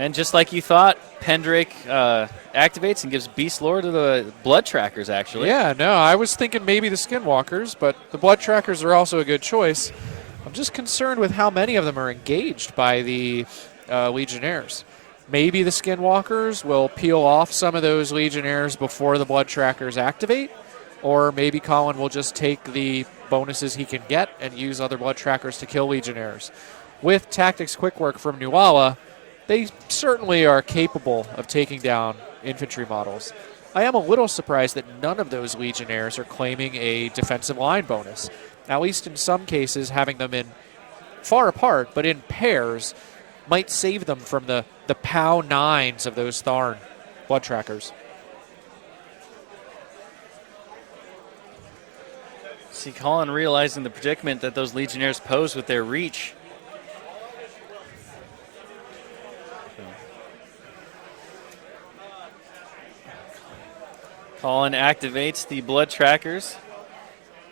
And just like you thought, Pendrake activates and gives Beast Lore to the blood trackers, actually. Yeah, no, I was thinking maybe the skinwalkers, but the blood trackers are also a good choice. I'm just concerned with how many of them are engaged by the Legionnaires. Maybe the skinwalkers will peel off some of those Legionnaires before the blood trackers activate, or maybe Colin will just take the bonuses he can get and use other blood trackers to kill Legionnaires. With Tactics Quick Work from Nuala, they certainly are capable of taking down infantry models. I am a little surprised that none of those Legionnaires are claiming a defensive line bonus. At least in some cases, having them in far apart, but in pairs, might save them from the POW 9s of those Tharn blood trackers. See Colin realizing the predicament that those Legionnaires pose with their reach. Colin activates the blood trackers,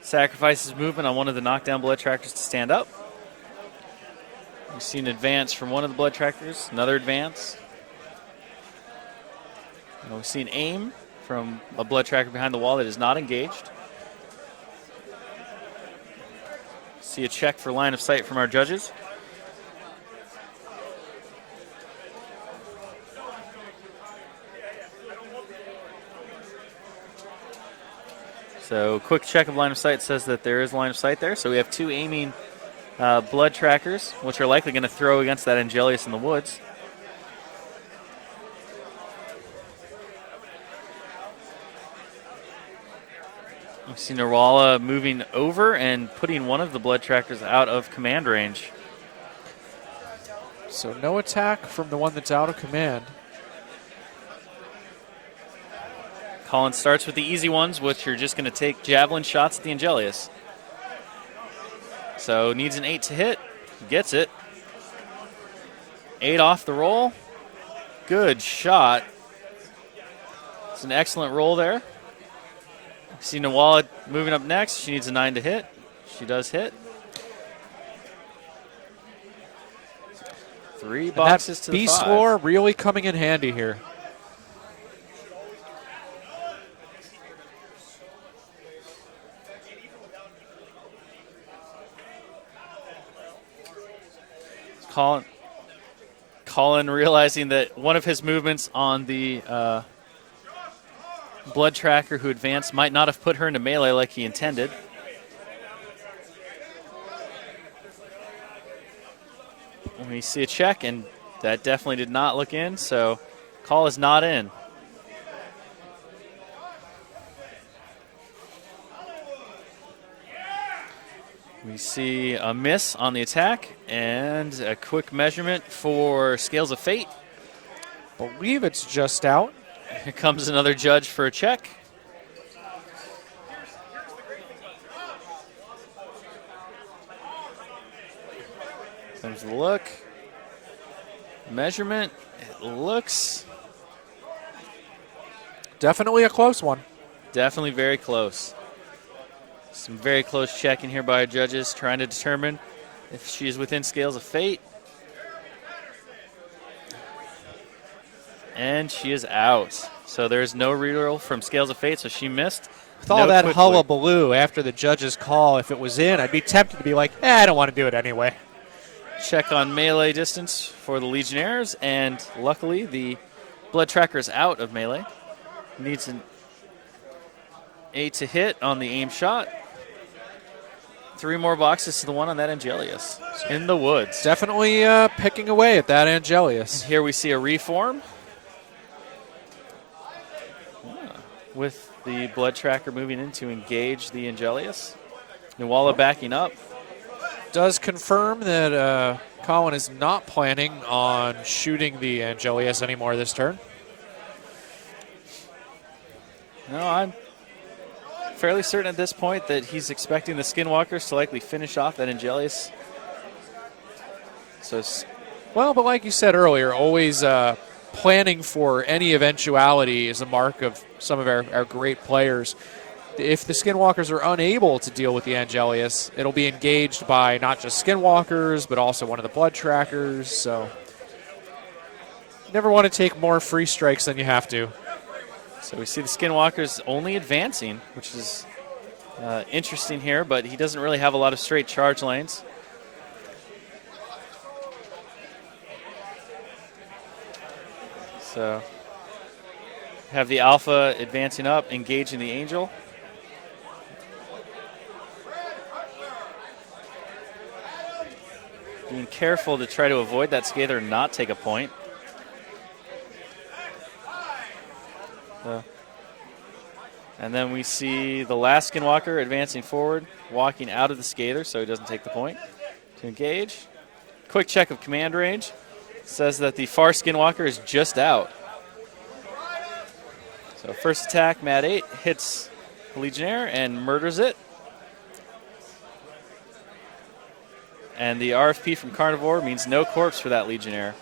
sacrifices movement on one of the knockdown blood trackers to stand up. We've seen an advance from one of the blood trackers, another advance. And we've seen aim from a blood tracker behind the wall that is not engaged. See a check for line of sight from our judges. So quick check of line of sight says that there is line of sight there. So we have 2 aiming blood trackers, which are likely going to throw against that Angelius in the woods. We see Narwhal moving over and putting one of the blood trackers out of command range. So no attack from the one that's out of command. Colin starts with the easy ones, which are just going to take javelin shots at the Angelius. So needs an 8 to hit. Gets it. 8 off the roll. Good shot. It's an excellent roll there. See Nawala moving up next. She needs a 9 to hit. She does hit. 3 And boxes that to the beast 5. lore really coming in handy here. Colin realizing that one of his movements on the blood tracker who advanced might not have put her into melee like he intended. We see a check, and that definitely did not look in, so call is not in. We see a miss on the attack and a quick measurement for Scales of Fate. Believe it's just out. Here comes another judge for a check. Comes the look. Measurement. It looks Definitely a close one. definitely very close. Some very close checking here by our judges, trying to determine if she is within Scales of Fate. And she is out. So there's no reroll from Scales of Fate, so she missed. With all that hullabaloo after the judge's call, if it was in, I'd be tempted to be like, I don't want to do it anyway. Check on melee distance for the Legionnaires, and luckily the blood tracker is out of melee. Needs an 8 to hit on the aim shot. 3 more boxes to the 1 on that Angelius in the woods. Definitely picking away at that Angelius. Here we see a reform with the blood tracker moving in to engage the Angelius. Nuala backing up. Does confirm that Colin is not planning on shooting the Angelius anymore this turn. No, I'm fairly certain at this point that he's expecting the Skinwalkers to likely finish off that Angelius. So, well, but like you said earlier, always planning for any eventuality is a mark of some of our great players. If the Skinwalkers are unable to deal with the Angelius, it'll be engaged by not just Skinwalkers, but also one of the blood trackers. So you never want to take more free strikes than you have to. So we see the Skinwalkers only advancing, which is interesting here, but he doesn't really have a lot of straight charge lanes. So have the Alpha advancing up, engaging the Angel. Being careful to try to avoid that Scather and not take a point. And then we see the last Skinwalker advancing forward, walking out of the Scather so he doesn't take the point. To engage. Quick check of command range. Says that the far Skinwalker is just out. So first attack, Mat 8, hits the Legionnaire and murders it. And the RFP from Carnivore means no corpse for that Legionnaire.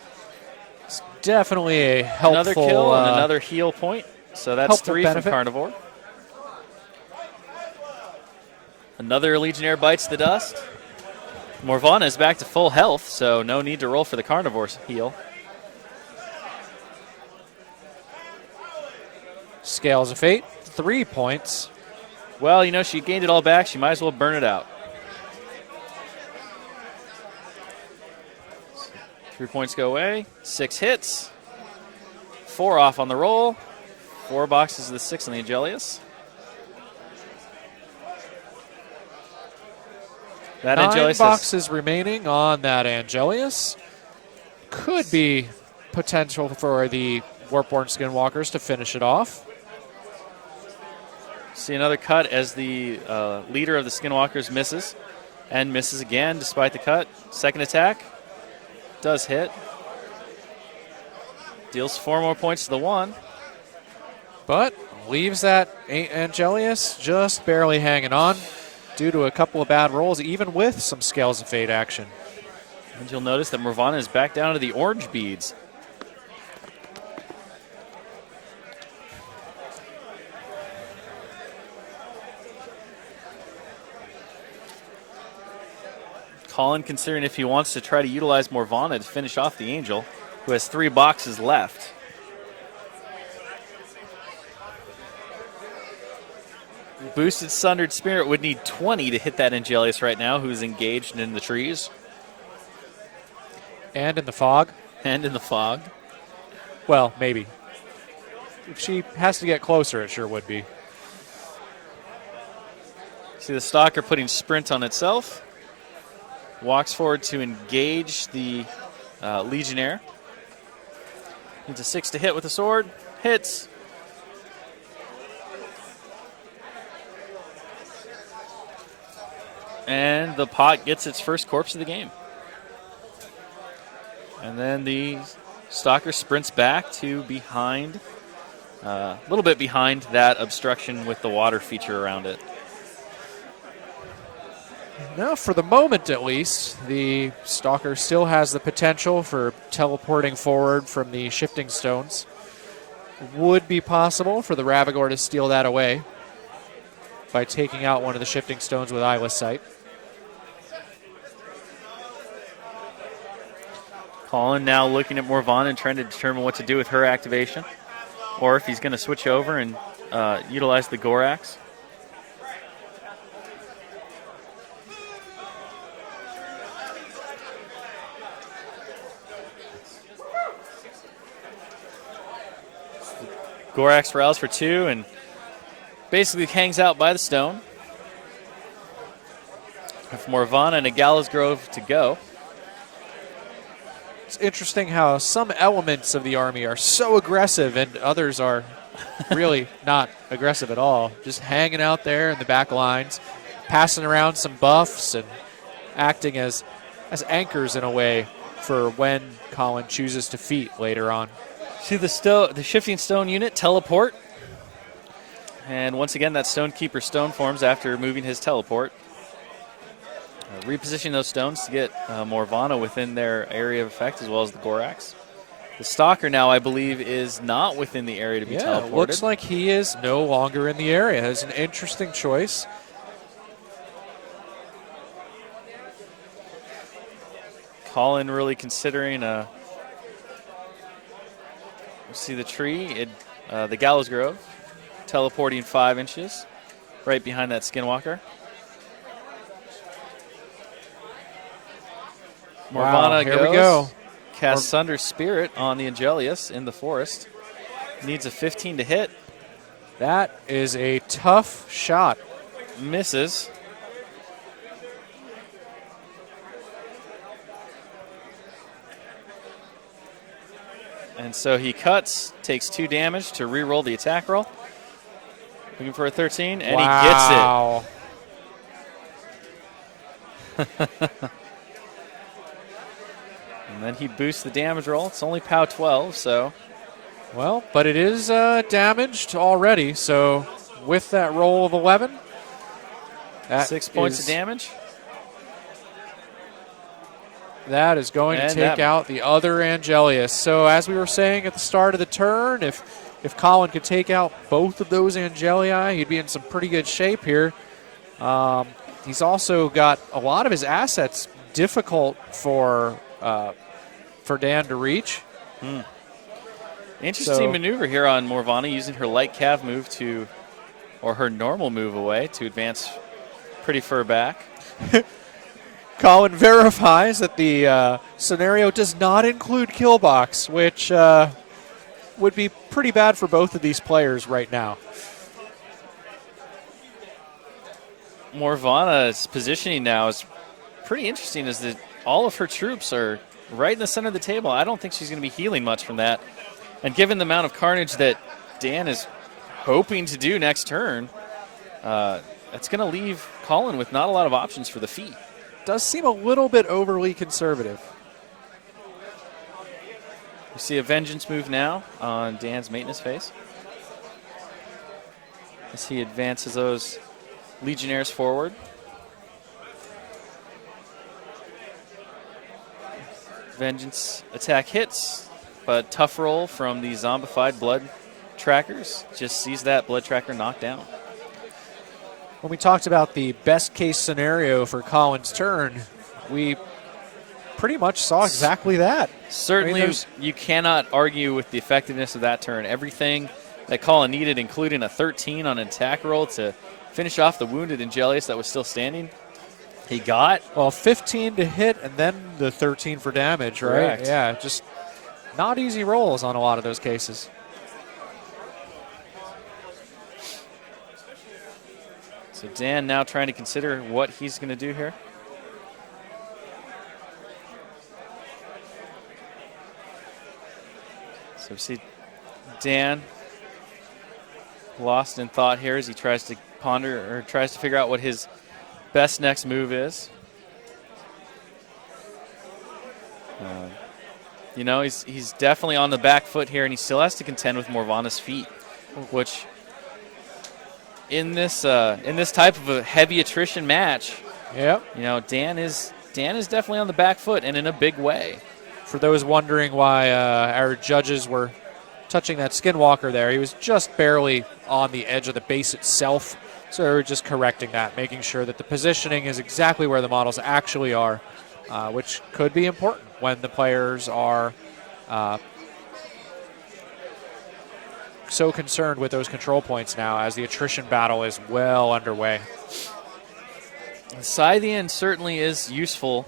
It's definitely a helpful... Another kill and another heal point. So that's 3 benefit from Carnivore. Another Legionnaire bites the dust. Morvana is back to full health, so no need to roll for the Carnivore's heal. Scales of Fate, 3 points. Well, you know, she gained it all back. She might as well burn it out. 3 points go away. 6 hits. 4 off on the roll. 4 boxes of the 6 on the Angelius. That 9 Angelius boxes remaining on that Angelius. Could be potential for the Warpborn Skinwalkers to finish it off. See another cut as the leader of the Skinwalkers misses. And misses again despite the cut. Second attack. Does hit. Deals 4 more points to the 1. But leaves that Angelius just barely hanging on due to a couple of bad rolls, even with some Scales of Fate action. And you'll notice that Morvana is back down to the orange beads. Colin considering if he wants to try to utilize Morvana to finish off the Angel, who has 3 boxes left. Boosted Sundered Spirit would need 20 to hit that Angelius right now, who's engaged in the trees. And in the fog. And in the fog. Well, maybe. If she has to get closer, it sure would be. See the Stalker putting Sprint on itself. Walks forward to engage the Legionnaire. Needs a 6 to hit with the sword. Hits. And the pot gets its first corpse of the game. And then the Stalker sprints back to behind, a little bit behind that obstruction with the water feature around it. Now, for the moment at least, the Stalker still has the potential for teleporting forward from the shifting stones. Would be possible for the Ravagore to steal that away by taking out one of the shifting stones with Eyeless Sight. Colin now looking at Morvana and trying to determine what to do with her activation, or if he's going to switch over and utilize the Gorax. Gorax rails for 2 and basically hangs out by the stone. With Morvana and a Gallows Grove to go. It's interesting how some elements of the army are so aggressive and others are really not aggressive at all. Just hanging out there in the back lines, passing around some buffs and acting as anchors in a way for when Colin chooses to feat later on. See the shifting stone unit teleport. And once again, that Stonekeeper stone forms after moving his teleport. Repositioning those stones to get Morvana within their area of effect as well as the Gorax. The Stalker now, I believe, is not within the area to be teleported. It looks like he is no longer in the area. It's an interesting choice. Colin really considering see the tree, the Gallows Grove, teleporting 5 inches right behind that Skinwalker. Morvana here goes, we go. Casts Sunder Spirit on the Angelius in the forest. Needs a 15 to hit. That is a tough shot. Misses. And so he cuts, takes 2 damage to re-roll the attack roll. Looking for a 13, and wow. He gets it. And then he boosts the damage roll. It's only POW 12, so. Well, but it is damaged already, so with that roll of 11. 6 points of damage. That is going to take out the other Angelius. So as we were saying at the start of the turn, if Colin could take out both of those Angelii, he'd be in some pretty good shape here. He's also got a lot of his assets difficult for Dan to reach. Interesting maneuver here on Morvana, using her light cav move or her normal move away to advance pretty far back. Colin verifies that the scenario does not include Killbox, which would be pretty bad for both of these players right now. Morvana's positioning now is pretty interesting, as that all of her troops are right in the center of the table. I don't think she's going to be healing much from that. And given the amount of carnage that Dan is hoping to do next turn, that's going to leave Colin with not a lot of options for the feat. Does seem a little bit overly conservative. We see a Vengeance move now on Dan's maintenance phase, as he advances those Legionnaires forward. Vengeance attack hits, but tough roll from the zombified blood trackers. Just sees that blood tracker knocked down. When we talked about the best case scenario for Colin's turn, we pretty much saw exactly that. Certainly, you cannot argue with the effectiveness of that turn. Everything that Colin needed, including a 13 on an attack roll to finish off the wounded Ingelius that was still standing, he got. Well, 15 to hit and then the 13 for damage, right? Correct. Yeah, just not easy rolls on a lot of those cases. So Dan now trying to consider what he's going to do here. So we see Dan lost in thought here as he tries to ponder or tries to figure out what his best next move is. You know, he's definitely on the back foot here, and he still has to contend with Morvana's feet, which in this type of a heavy attrition match, yep, you know, Dan is definitely on the back foot and in a big way. For those wondering why our judges were touching that Skinwalker there, he was just barely on the edge of the base itself. So we're just correcting that, making sure that the positioning is exactly where the models actually are, which could be important when the players are so concerned with those control points now as the attrition battle is well underway. Scythian certainly is useful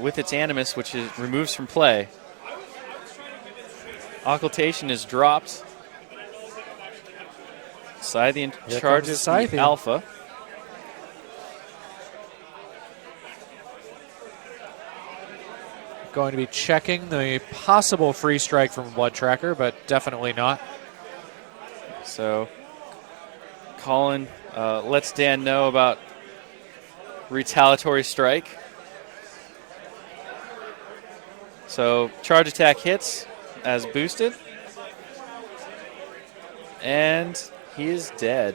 with its Animus, which removes from play. Occultation is dropped. Scythian charges the Alpha. Going to be checking the possible free strike from Blood Tracker, but definitely not. So Colin lets Dan know about retaliatory strike. So charge attack hits as boosted. And he is dead.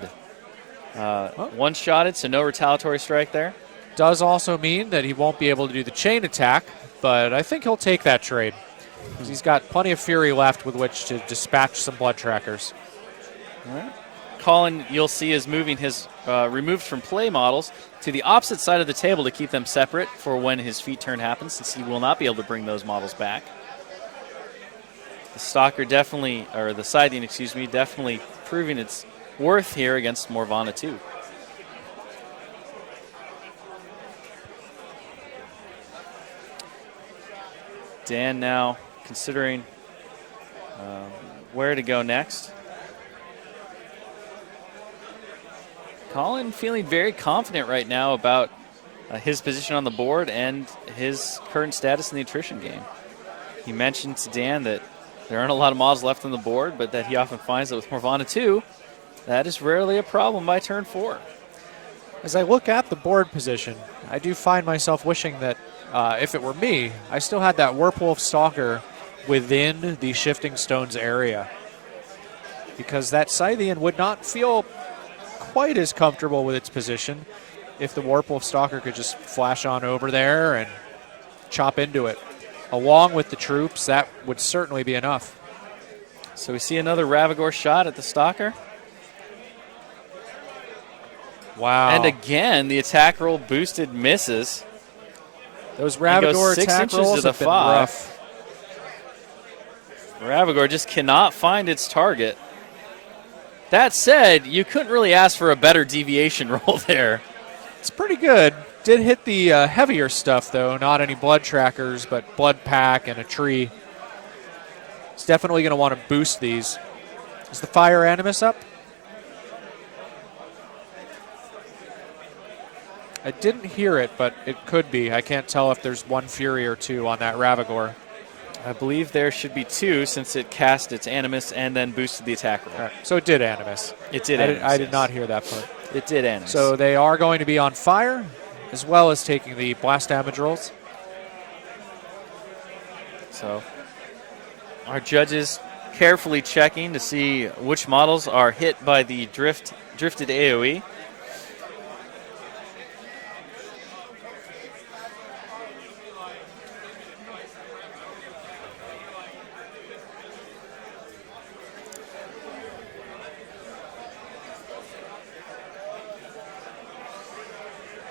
One-shotted, so no retaliatory strike there. Does also mean that he won't be able to do the chain attack, but I think he'll take that trade. He's got plenty of fury left with which to dispatch some Blood Trackers. All right. Colin, you'll see, is moving his removed from play models to the opposite side of the table to keep them separate for when his feet turn happens, since he will not be able to bring those models back. The Stalker definitely, or the Scythian, excuse me, definitely proving its worth here against Morvana 2. Dan now considering where to go next. Colin feeling very confident right now about his position on the board and his current status in the attrition game. He mentioned to Dan that there aren't a lot of models left on the board, but that he often finds that with Morvana 2, that is rarely a problem by turn 4. As I look at the board position, I do find myself wishing that if it were me, I still had that Werewolf Stalker within the Shifting Stones area, because that Scythian would not feel quite as comfortable with its position if the Werewolf Stalker could just flash on over there and chop into it. Along with the troops, that would certainly be enough. So we see another Ravagore shot at the Stalker. Wow. And again, the attack roll boosted misses. Those Ravagore attack rolls have been rough. Ravagore just cannot find its target. That said, you couldn't really ask for a better deviation roll there. It's pretty good. Did hit the heavier stuff, though. Not any Blood Trackers, but Blood Pack and a tree. It's definitely going to want to boost these. Is the Fire Animus up? I didn't hear it, but it could be. I can't tell if there's one Fury or two on that Ravagore. I believe there should be two, since it cast its Animus and then boosted the attack roll. Right. So it did Animus. It did Animus. I did not hear that part. It did Animus. So they are going to be on fire, as well as taking the blast damage rolls. So our judges carefully checking to see which models are hit by the drifted AoE.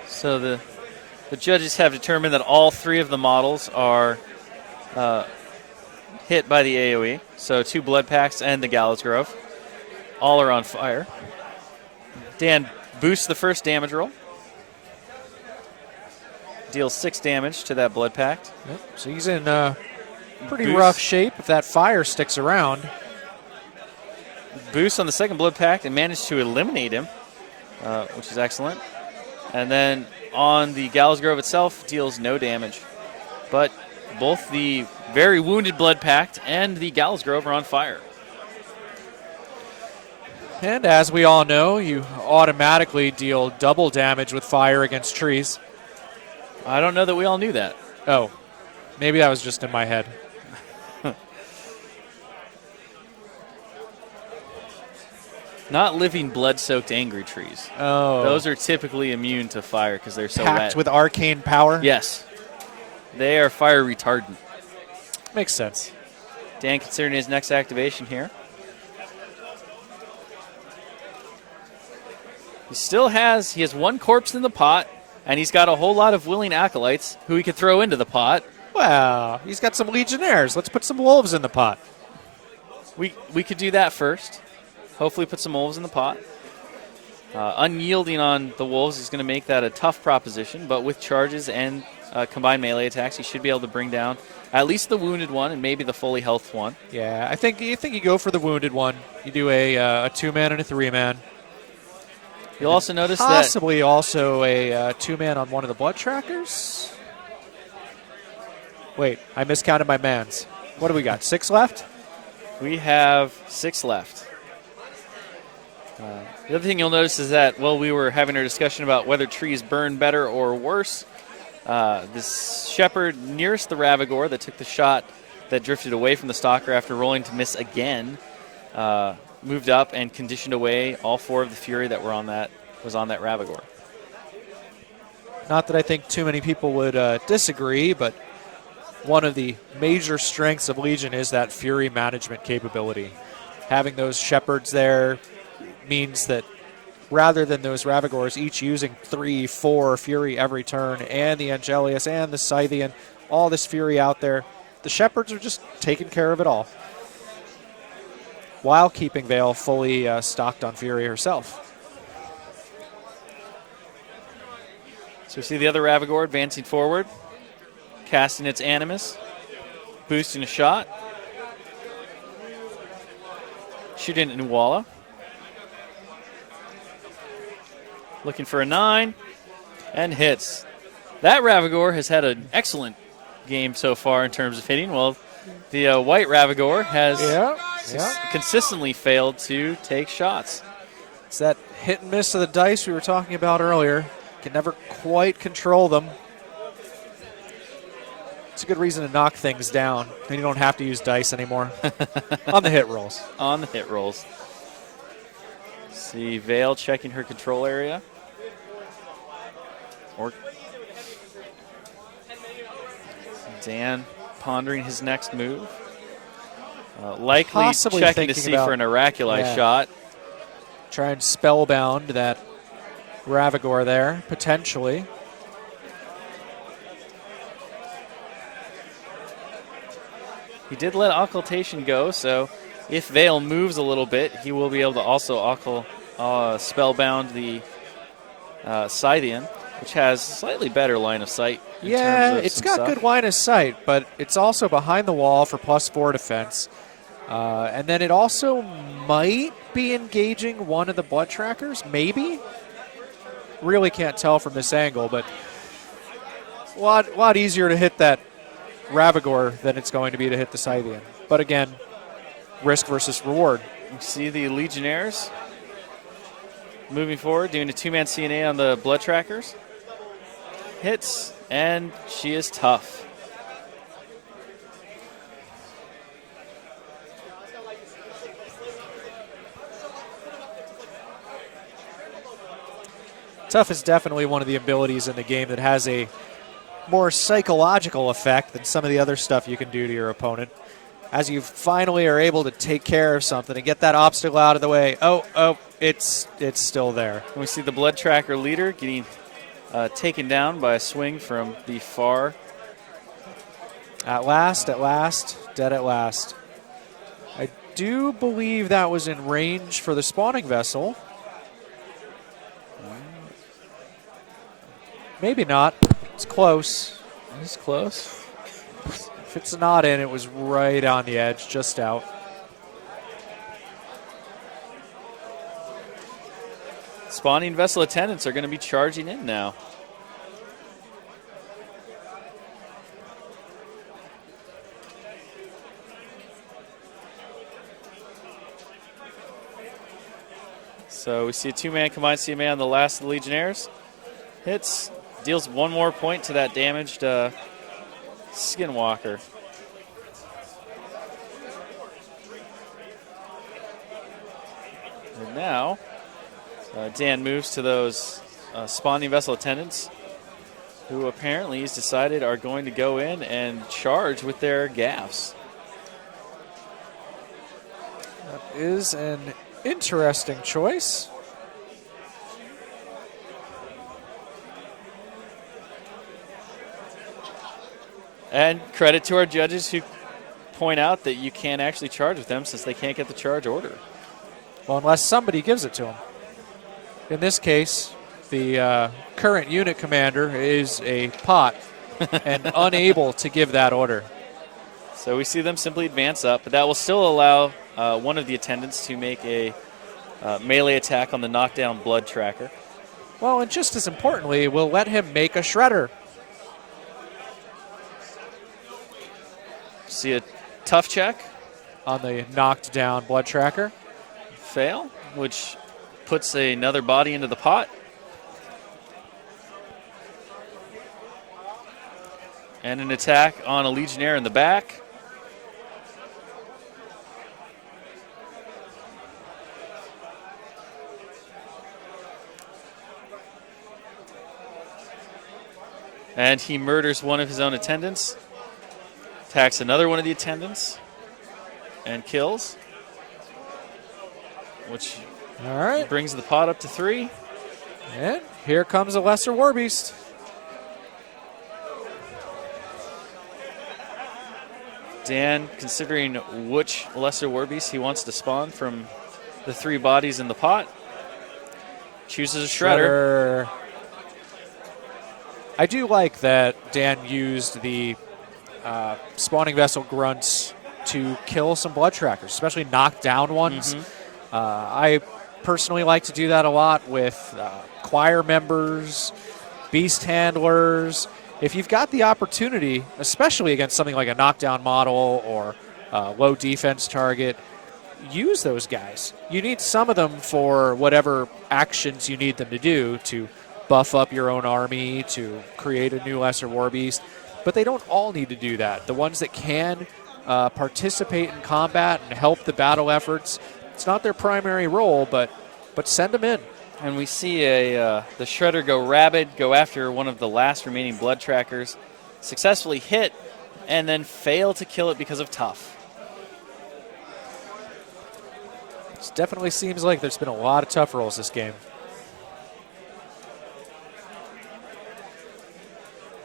So the The judges have determined that all 3 of the models are hit by the AoE. So 2 blood packs and the Gallows Grove. All are on fire. Dan boosts the first damage roll. Deals 6 damage to that blood pact. Yep. So he's in pretty rough shape if that fire sticks around. Boost on the second blood pact and managed to eliminate him, which is excellent. And then on the Gallows Grove itself, deals no damage. But both the very wounded blood pact and the Gallows Grove are on fire. And as we all know, you automatically deal double damage with fire against trees. I don't know that we all knew that. Oh, maybe that was just in my head. Not living blood-soaked angry trees. Oh. Those are typically immune to fire because they're so packed wet. with arcane power? Yes. They are fire retardant. Makes sense. Dan considering his next activation here. He has 1 corpse in the pot, and he's got a whole lot of willing acolytes who he could throw into the pot. Well, he's got some legionnaires. Let's put some wolves in the pot. We could do that first. Hopefully put some wolves in the pot. Unyielding on the wolves is going to make that a tough proposition, but with charges and combined melee attacks, he should be able to bring down at least the wounded one and maybe the fully health one. Yeah, I think you go for the wounded one. You do a 2-man and a 3-man. You'll also notice possibly also a 2-man on one of the blood trackers. Wait, I miscounted my mans. What do we got? 6 left? We have 6 left. The other thing you'll notice is that while we were having our discussion about whether trees burn better or worse, this shepherd nearest the Ravagore that took the shot that drifted away from the Stalker after rolling to miss again, moved up and conditioned away all 4 of the Fury that was on that Ravagore. Not that I think too many people would disagree, but one of the major strengths of Legion is that Fury management capability. Having those shepherds there means that rather than those Ravagores each using 3, 4 Fury every turn, and the Angelius and the Scythian, all this Fury out there, the shepherds are just taking care of it all, while keeping Vale fully stocked on Fury herself. So we see the other Ravagore advancing forward, casting its Animus, boosting a shot, shooting at Nuala. Looking for a 9, and hits. That Ravagore has had an excellent game so far in terms of hitting. Well, the white Ravagore has consistently failed to take shots. It's that hit and miss of the dice we were talking about earlier. Can never quite control them. It's a good reason to knock things down, and you don't have to use dice anymore on the hit rolls. On the hit rolls. See Vale checking her control area. Or Dan pondering his next move. Likely Possibly checking to see for an Oraculi shot. Try and spellbound that Ravagore there, potentially. He did let Occultation go, so if Vale moves a little bit, he will be able to also spellbound the Scythian, which has slightly better line of sight. Yeah, it's got good line of sight, but it's also behind the wall for +4 defense. And then it also might be engaging one of the blood trackers, maybe? Really can't tell from this angle, but a lot easier to hit that Ravagore than it's going to be to hit the Scythian. But again, risk versus reward. You see the Legionnaires moving forward, doing a 2-man CNA on the blood trackers. Hits, and she is tough. Tough is definitely one of the abilities in the game that has a more psychological effect than some of the other stuff you can do to your opponent. As you finally are able to take care of something and get that obstacle out of the way, it's still there. We see the blood tracker leader getting taken down by a swing from the far. At last, dead at last. I do believe that was in range for the spawning vessel. Maybe not. It's close. It's close. If it's not in, it was right on the edge, just out. Spawning vessel attendants are going to be charging in now. So we see a two-man combined CMA on the last of the Legionnaires. Hits, deals one more point to that damaged Skinwalker. And now, Dan moves to those spawning vessel attendants, who apparently he's decided are going to go in and charge with their gaffs. That is an interesting choice. And credit to our judges who point out that you can't actually charge with them since they can't get the charge order. Well, unless somebody gives it to them. In this case, the current unit commander is a pot and unable to give that order. So we see them simply advance up, but that will still allow one of the attendants to make a melee attack on the knockdown blood tracker. Well, and just as importantly, we'll let him make a shredder. See a tough check on the knocked down blood tracker. Fail, which puts another body into the pot. And an attack on a Legionnaire in the back. And he murders one of his own attendants. Attacks another one of the attendants. And kills. Which all right, brings the pot up to 3. And here comes a lesser war beast. Dan, considering which lesser war beast he wants to spawn from the 3 bodies in the pot, chooses a shredder. I do like that Dan used the spawning vessel grunts to kill some blood trackers, especially knockdown ones. I personally like to do that a lot with choir members, beast handlers. If you've got the opportunity, especially against something like a knockdown model or low defense target, use those guys. You need some of them for whatever actions you need them to do, to buff up your own army, to create a new lesser war beast. But they don't all need to do that. The ones that can participate in combat and help the battle efforts, it's not their primary role, but send them in. And we see the shredder go rabid, go after one of the last remaining blood trackers, successfully hit, and then fail to kill it because of tough. It definitely seems like there's been a lot of tough rolls this game.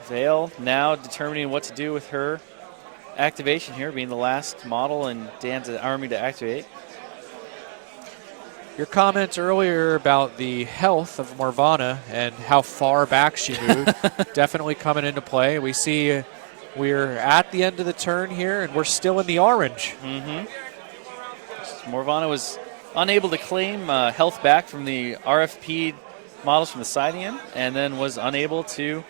Vale now determining what to do with her activation here, being the last model in Dan's army to activate. Your comments earlier about the health of Morvana and how far back she moved definitely coming into play. We see we're at the end of the turn here, and we're still in the orange. Morvana was unable to claim health back from the RFP models from the Scythian, and then was unable to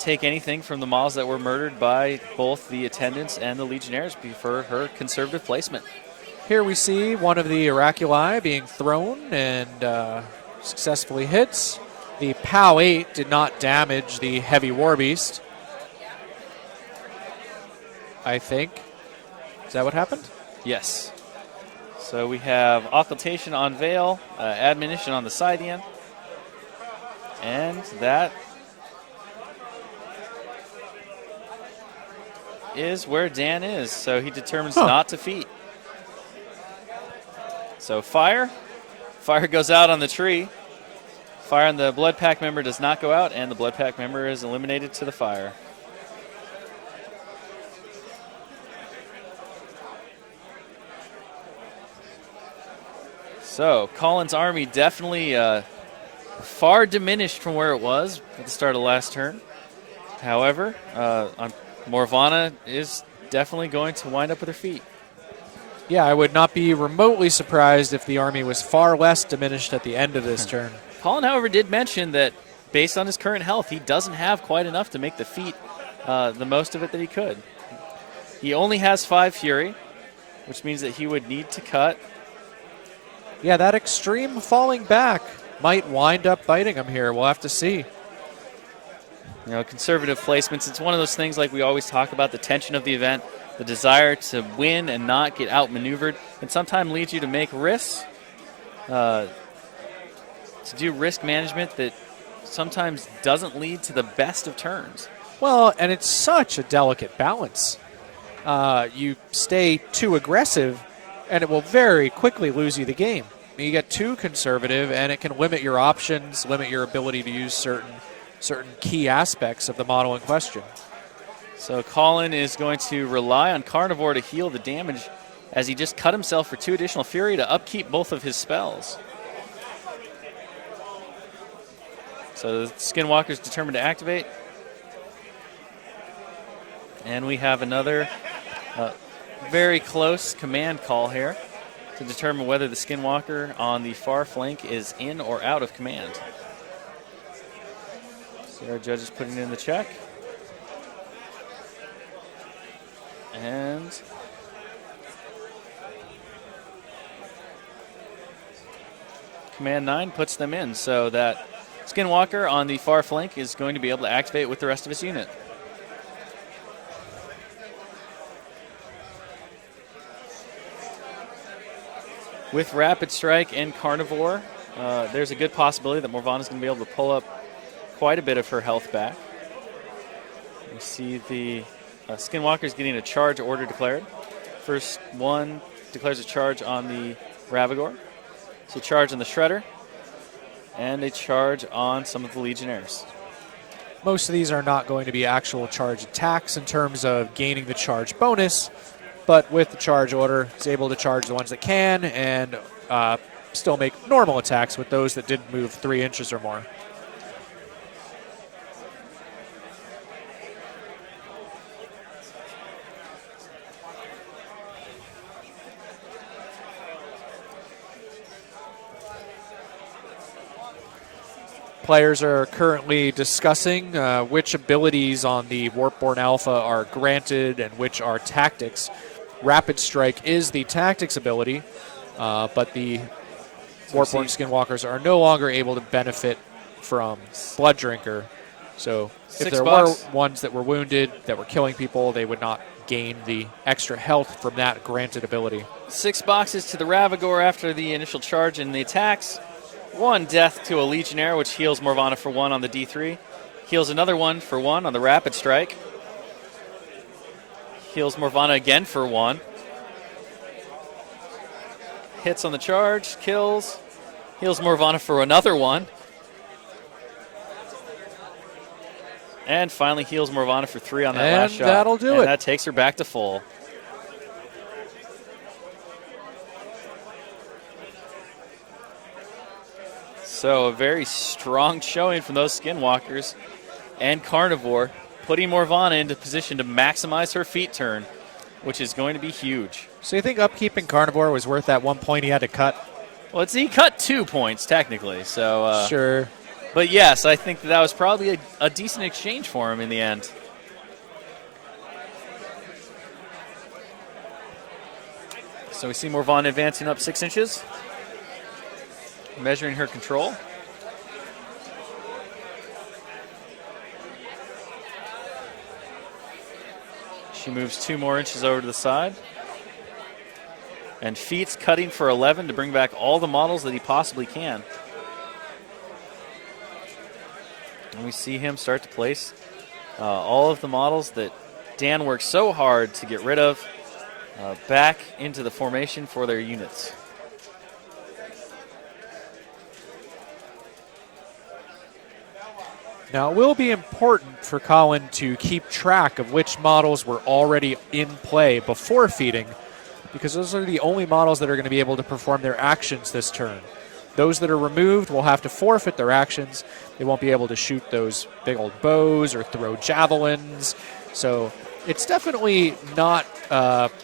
take anything from the models that were murdered by both the attendants and the Legionnaires for her conservative placement. Here we see one of the Oraculi being thrown and successfully hits. The POW 8 did not damage the heavy war beast, I think. Is that what happened? Yes. So we have Occultation on Vale, Admonition on the Scythian, and that is where Dan is. So he determines not to feat. So fire goes out on the tree. Fire on the blood pack member does not go out, and the blood pack member is eliminated to the fire. So Colin's army definitely far diminished from where it was at the start of the last turn. However, Morvana is definitely going to wind up with her feet. Yeah, I would not be remotely surprised if the army was far less diminished at the end of this turn. Colin, however, did mention that based on his current health, he doesn't have quite enough to make the feat the most of it that he could. He only has 5 Fury, which means that he would need to cut. Yeah, that extreme falling back might wind up biting him here. We'll have to see. You know, conservative placements, it's one of those things like we always talk about, the tension of the event, the desire to win and not get outmaneuvered, and sometimes leads you to make risks, to do risk management that sometimes doesn't lead to the best of turns. Well, and it's such a delicate balance. You stay too aggressive, and it will very quickly lose you the game. You get too conservative, and it can limit your options, limit your ability to use certain key aspects of the model in question. So Colin is going to rely on Carnivore to heal the damage as he just cut himself for 2 additional Fury to upkeep both of his spells. So the Skinwalker is determined to activate. And we have another very close command call here to determine whether the Skinwalker on the far flank is in or out of command. So our judge is putting in the check. And Command 9 puts them in, so that Skinwalker on the far flank is going to be able to activate with the rest of his unit. With Rapid Strike and Carnivore, there's a good possibility that Morvana's going to be able to pull up quite a bit of her health back. We see the Skinwalker's getting a charge order declared. First one declares a charge on the Ravagore. So charge on the Shredder, and a charge on some of the Legionnaires. Most of these are not going to be actual charge attacks in terms of gaining the charge bonus, but with the charge order, it's able to charge the ones that can and still make normal attacks with those that didn't move 3 inches or more. Players are currently discussing which abilities on the Warpborn Alpha are granted and which are tactics. Rapid Strike is the tactics ability, but the Warpborn Skinwalkers are no longer able to benefit from Blood Drinker. So if there were ones that were wounded, that were killing people, they would not gain the extra health from that granted ability. 6 boxes to the Ravagore after the initial charge and the attacks. 1 death to a Legionnaire, which heals Morvana for 1 on the D3. Heals another 1 for 1 on the Rapid Strike. Heals Morvana again for 1. Hits on the charge, kills. Heals Morvana for another 1. And finally heals Morvana for 3 on that last shot. And that'll do it. And that takes her back to full. So a very strong showing from those Skinwalkers and Carnivore, putting Morvana into position to maximize her feet turn, which is going to be huge. So you think upkeeping Carnivore was worth that 1 point he had to cut? Well, he cut 2 points, technically. So sure. But yes, I think that was probably a decent exchange for him in the end. So we see Morvana advancing up 6 inches. Measuring her control. She moves 2 more inches over to the side. And Feet's cutting for 11 to bring back all the models that he possibly can. And we see him start to place all of the models that Dan worked so hard to get rid of back into the formation for their units. Now, it will be important for Colin to keep track of which models were already in play before feeding, because those are the only models that are going to be able to perform their actions this turn. Those that are removed will have to forfeit their actions. They won't be able to shoot those big old bows or throw javelins. So it's definitely not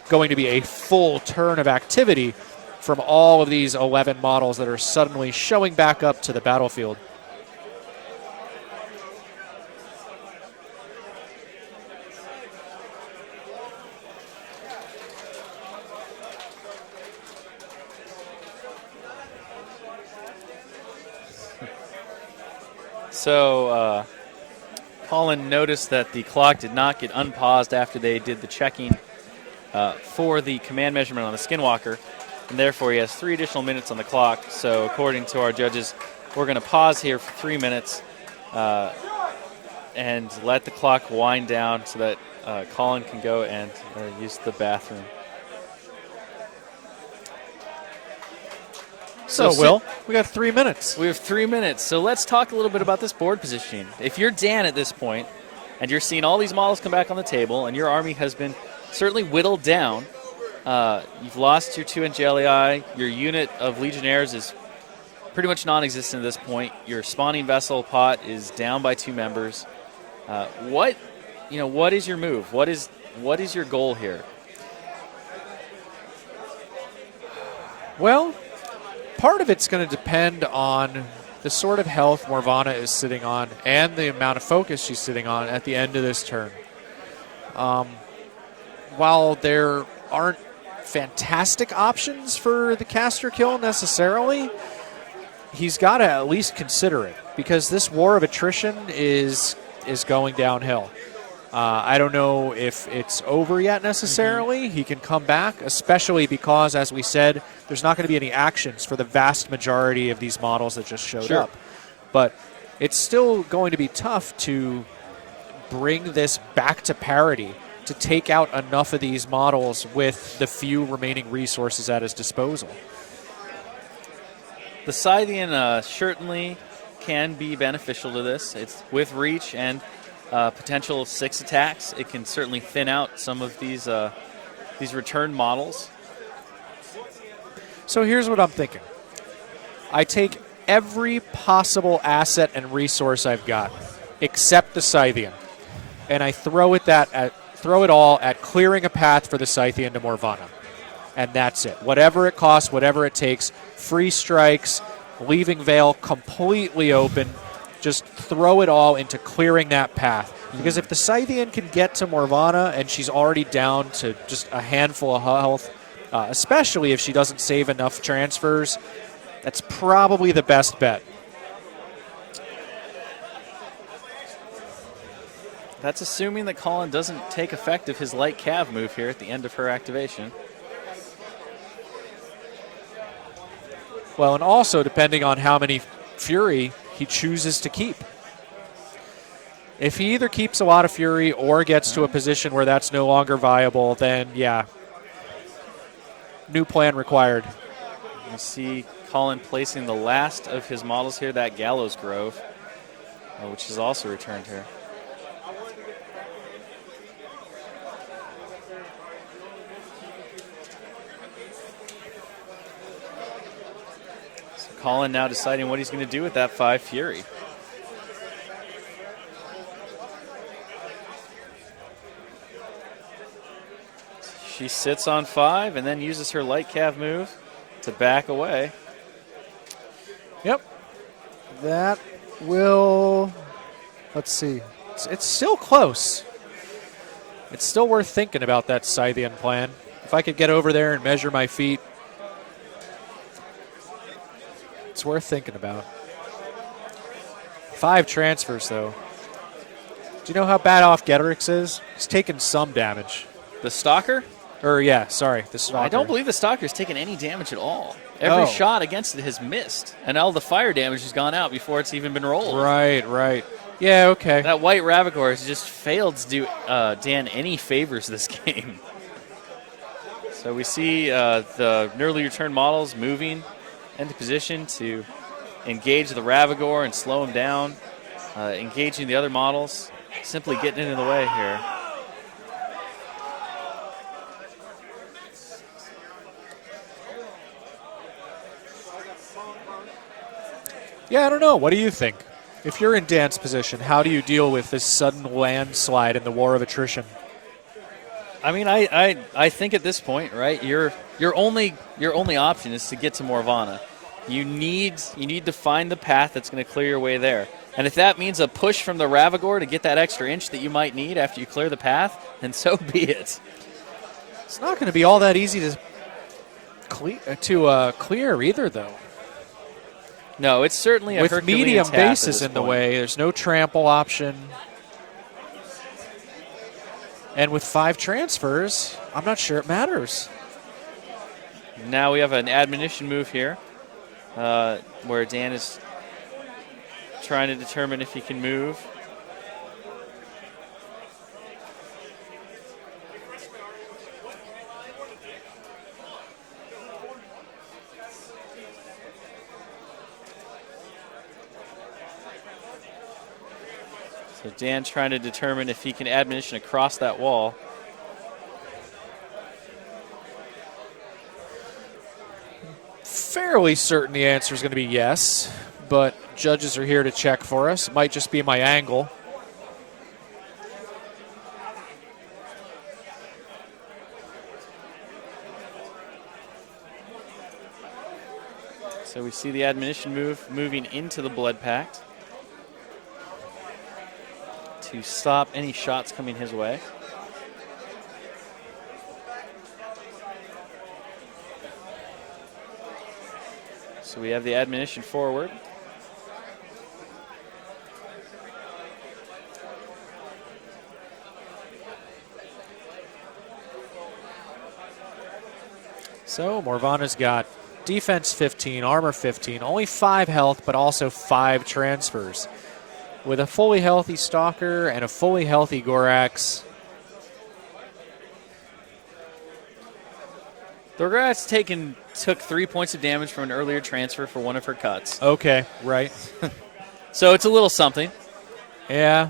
going to be a full turn of activity from all of these 11 models that are suddenly showing back up to the battlefield. So Colin noticed that the clock did not get unpaused after they did the checking for the command measurement on the Skinwalker, and therefore he has 3 additional minutes on the clock. So according to our judges, we're going to pause here for 3 minutes and let the clock wind down so that Colin can go and use the bathroom. So, Will, we got 3 minutes. We have 3 minutes. So let's talk a little bit about this board positioning. If you're Dan at this point, and you're seeing all these models come back on the table, and your army has been certainly whittled down, you've lost your 2 Angelii, your unit of Legionnaires is pretty much non-existent at this point. Your spawning vessel pot is down by 2 members. What is your move? What is your goal here? Well, part of it's going to depend on the sort of health Morvana is sitting on and the amount of focus she's sitting on at the end of this turn. While there aren't fantastic options for the caster kill necessarily, he's got to at least consider it, because this war of attrition is going downhill. I don't know if it's over yet necessarily. He can come back, especially because, as we said, there's not going to be any actions for the vast majority of these models that just showed up. But it's still going to be tough to bring this back to parity, to take out enough of these models with the few remaining resources at his disposal. The Scythian certainly can be beneficial to this. It's with reach and potential 6 attacks. It can certainly thin out some of these return models. So here's what I'm thinking. I take every possible asset and resource I've got, except the Scythian, and I throw it all at clearing a path for the Scythian to Morvana. And that's it. Whatever it costs, whatever it takes, free strikes, leaving Vale completely open, just throw it all into clearing that path. Because if the Scythian can get to Morvana and she's already down to just a handful of health, especially if she doesn't save enough transfers, that's probably the best bet. That's assuming that Colin doesn't take effect of his light cav move here at the end of her activation. Well, and also depending on how many Fury he chooses to keep. If he either keeps a lot of Fury or gets to a position where that's no longer viable, then yeah, new plan required. You see Colin placing the last of his models here, that Gallows Grove, which is also returned here. So Colin now deciding what he's going to do with that 5 Fury. She sits on 5 and then uses her light cav move to back away. Yep. That will, let's see. It's still close. It's still worth thinking about that Scythian plan. If I could get over there and measure my feet, it's worth thinking about. 5 transfers, though. Do you know how bad off Getterix is? He's taken some damage. The Stalker? The Stalker. I don't believe the Stalker's taken any damage at all. Every shot against it has missed, and all the fire damage has gone out before it's even been rolled. Right. Yeah, okay. That White Ravagor has just failed to do Dan any favors this game. So we see the nearly returned models moving into position to engage the Ravagor and slow him down. engaging the other models, simply getting in the way here. Yeah, I don't know. What do you think? If you're in Dan's position, how do you deal with this sudden landslide in the war of attrition? I mean, I think at this point, right, your only option is to get to Morvana. You need to find the path that's going to clear your way there. And if that means a push from the Ravagore to get that extra inch that you might need after you clear the path, then so be it. It's not going to be all that easy to clear either, though. No, it's certainly a with Herculean medium task bases at in the point. way. There's no trample option. And with 5 transfers, I'm not sure it matters. Now we have an admonition move here where Dan is trying to determine if he can move. So Dan trying to determine if he can admonition across that wall. Fairly certain the answer is going to be yes, but judges are here to check for us. It might just be my angle. So we see the admonition move moving into the Blood Pact to stop any shots coming his way. So we have the admonition forward. So Morvana's got defense 15, armor 15, only 5 health, but also 5 transfers. With a fully healthy Stalker and a fully healthy Gorax. The Gorax took 3 points of damage from an earlier transfer for one of her cuts. Okay, right. So it's a little something. Yeah.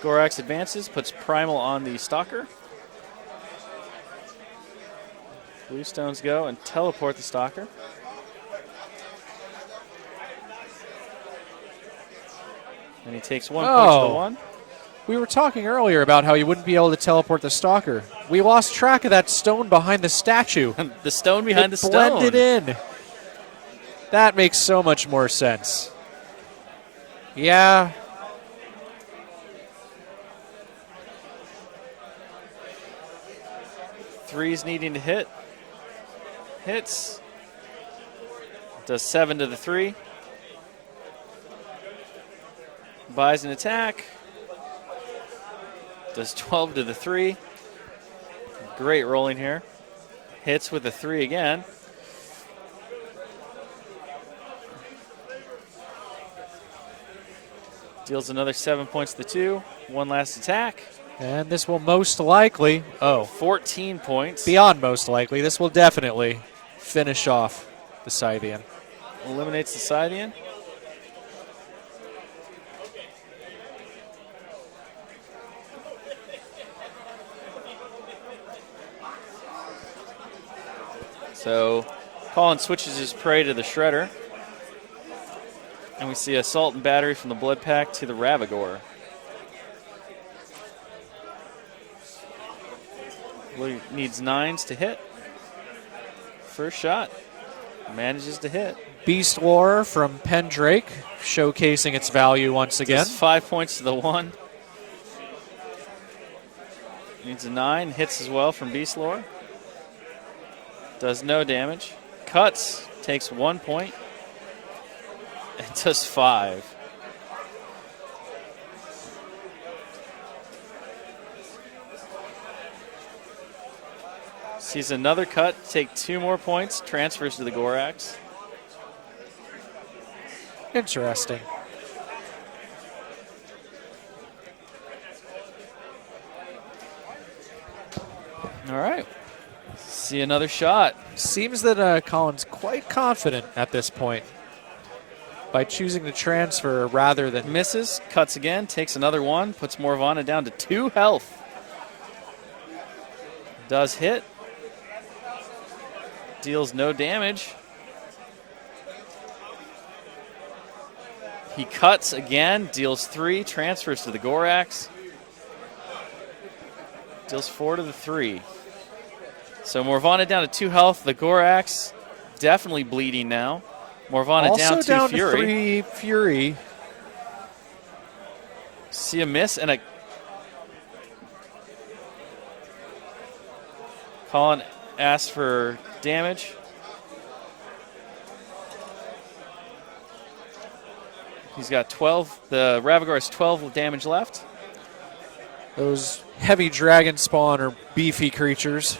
Gorax advances, puts Primal on the Stalker. Blue Stones go and teleport the Stalker. And he takes 1 point to the 1. We were talking earlier about how you wouldn't be able to teleport the Stalker. We lost track of that stone behind the statue. The stone behind the stone. Blended in. That makes so much more sense. Yeah. Three's needing to hit. Hits. Does 7 to the 3. Buys an attack. Does 12 to the 3. Great rolling here. Hits with a 3 again. Deals another 7 points to the 2. One last attack. And this will most likely, 14 points. beyond most likely, this will definitely finish off the Scythian. Eliminates the Scythian. So Colin switches his prey to the Shredder. And we see Assault and Battery from the Blood Pack to the Ravagore. Blue needs 9s to hit. First shot. Manages to hit. Beast Lore from Pendrake, showcasing its value once again. Does 5 points to the 1. Needs a 9. Hits as well from Beast Lore. Does no damage. Cuts. Takes 1 point. And does 5. Sees another cut. Take 2 more points. Transfers to the Gorax. Interesting. All right. See another shot. Seems that Colin's quite confident at this point. by choosing to transfer rather than... Misses, cuts again, takes another one, puts Morvana down to 2 health. Does hit. Deals no damage. He cuts again, deals 3, transfers to the Gorax. Deals 4 to the 3. So Morvana down to 2 health. The Gorax definitely bleeding now. Morvana also down 2 to Fury. 3 Fury. See a miss and a... Colin asks for damage. He's got 12. The Ravagor has 12 damage left. Those heavy dragon spawn are beefy creatures.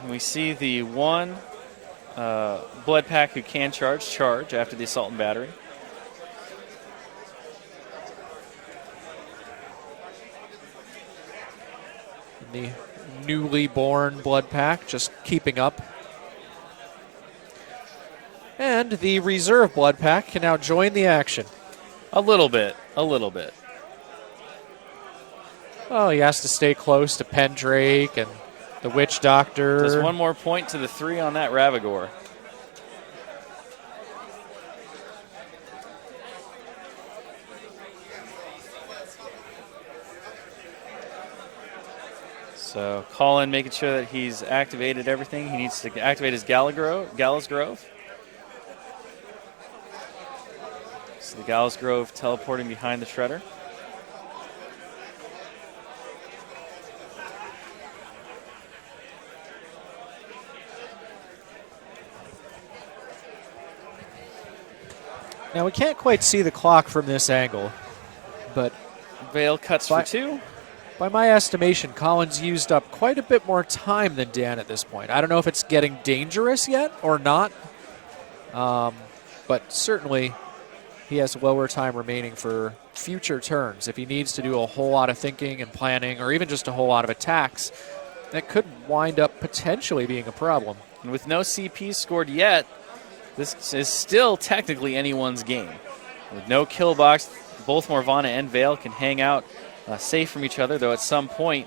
And we see the one blood pack who can charge after the assault and battery. The newly born blood pack just keeping up. And the reserve blood pack can now join the action. A little bit. Oh, he has to stay close to Pendrake and the Witch Doctor. Does one more point to the 3 on that Ravagor. So Colin making sure that he's activated everything. He needs to activate his Gallows Grove. So the Gallows Grove teleporting behind the Shredder. Now, we can't quite see the clock from this angle, but Vale cuts for 2. by my estimation, Colin's used up quite a bit more time than Dan at this point. I don't know if it's getting dangerous yet or not, but certainly he has lower time remaining for future turns. If he needs to do a whole lot of thinking and planning, or even just a whole lot of attacks, that could wind up potentially being a problem. And with no CP scored yet, this is still technically anyone's game. With no kill box, both Morvana and Vale can hang out safe from each other, though at some point,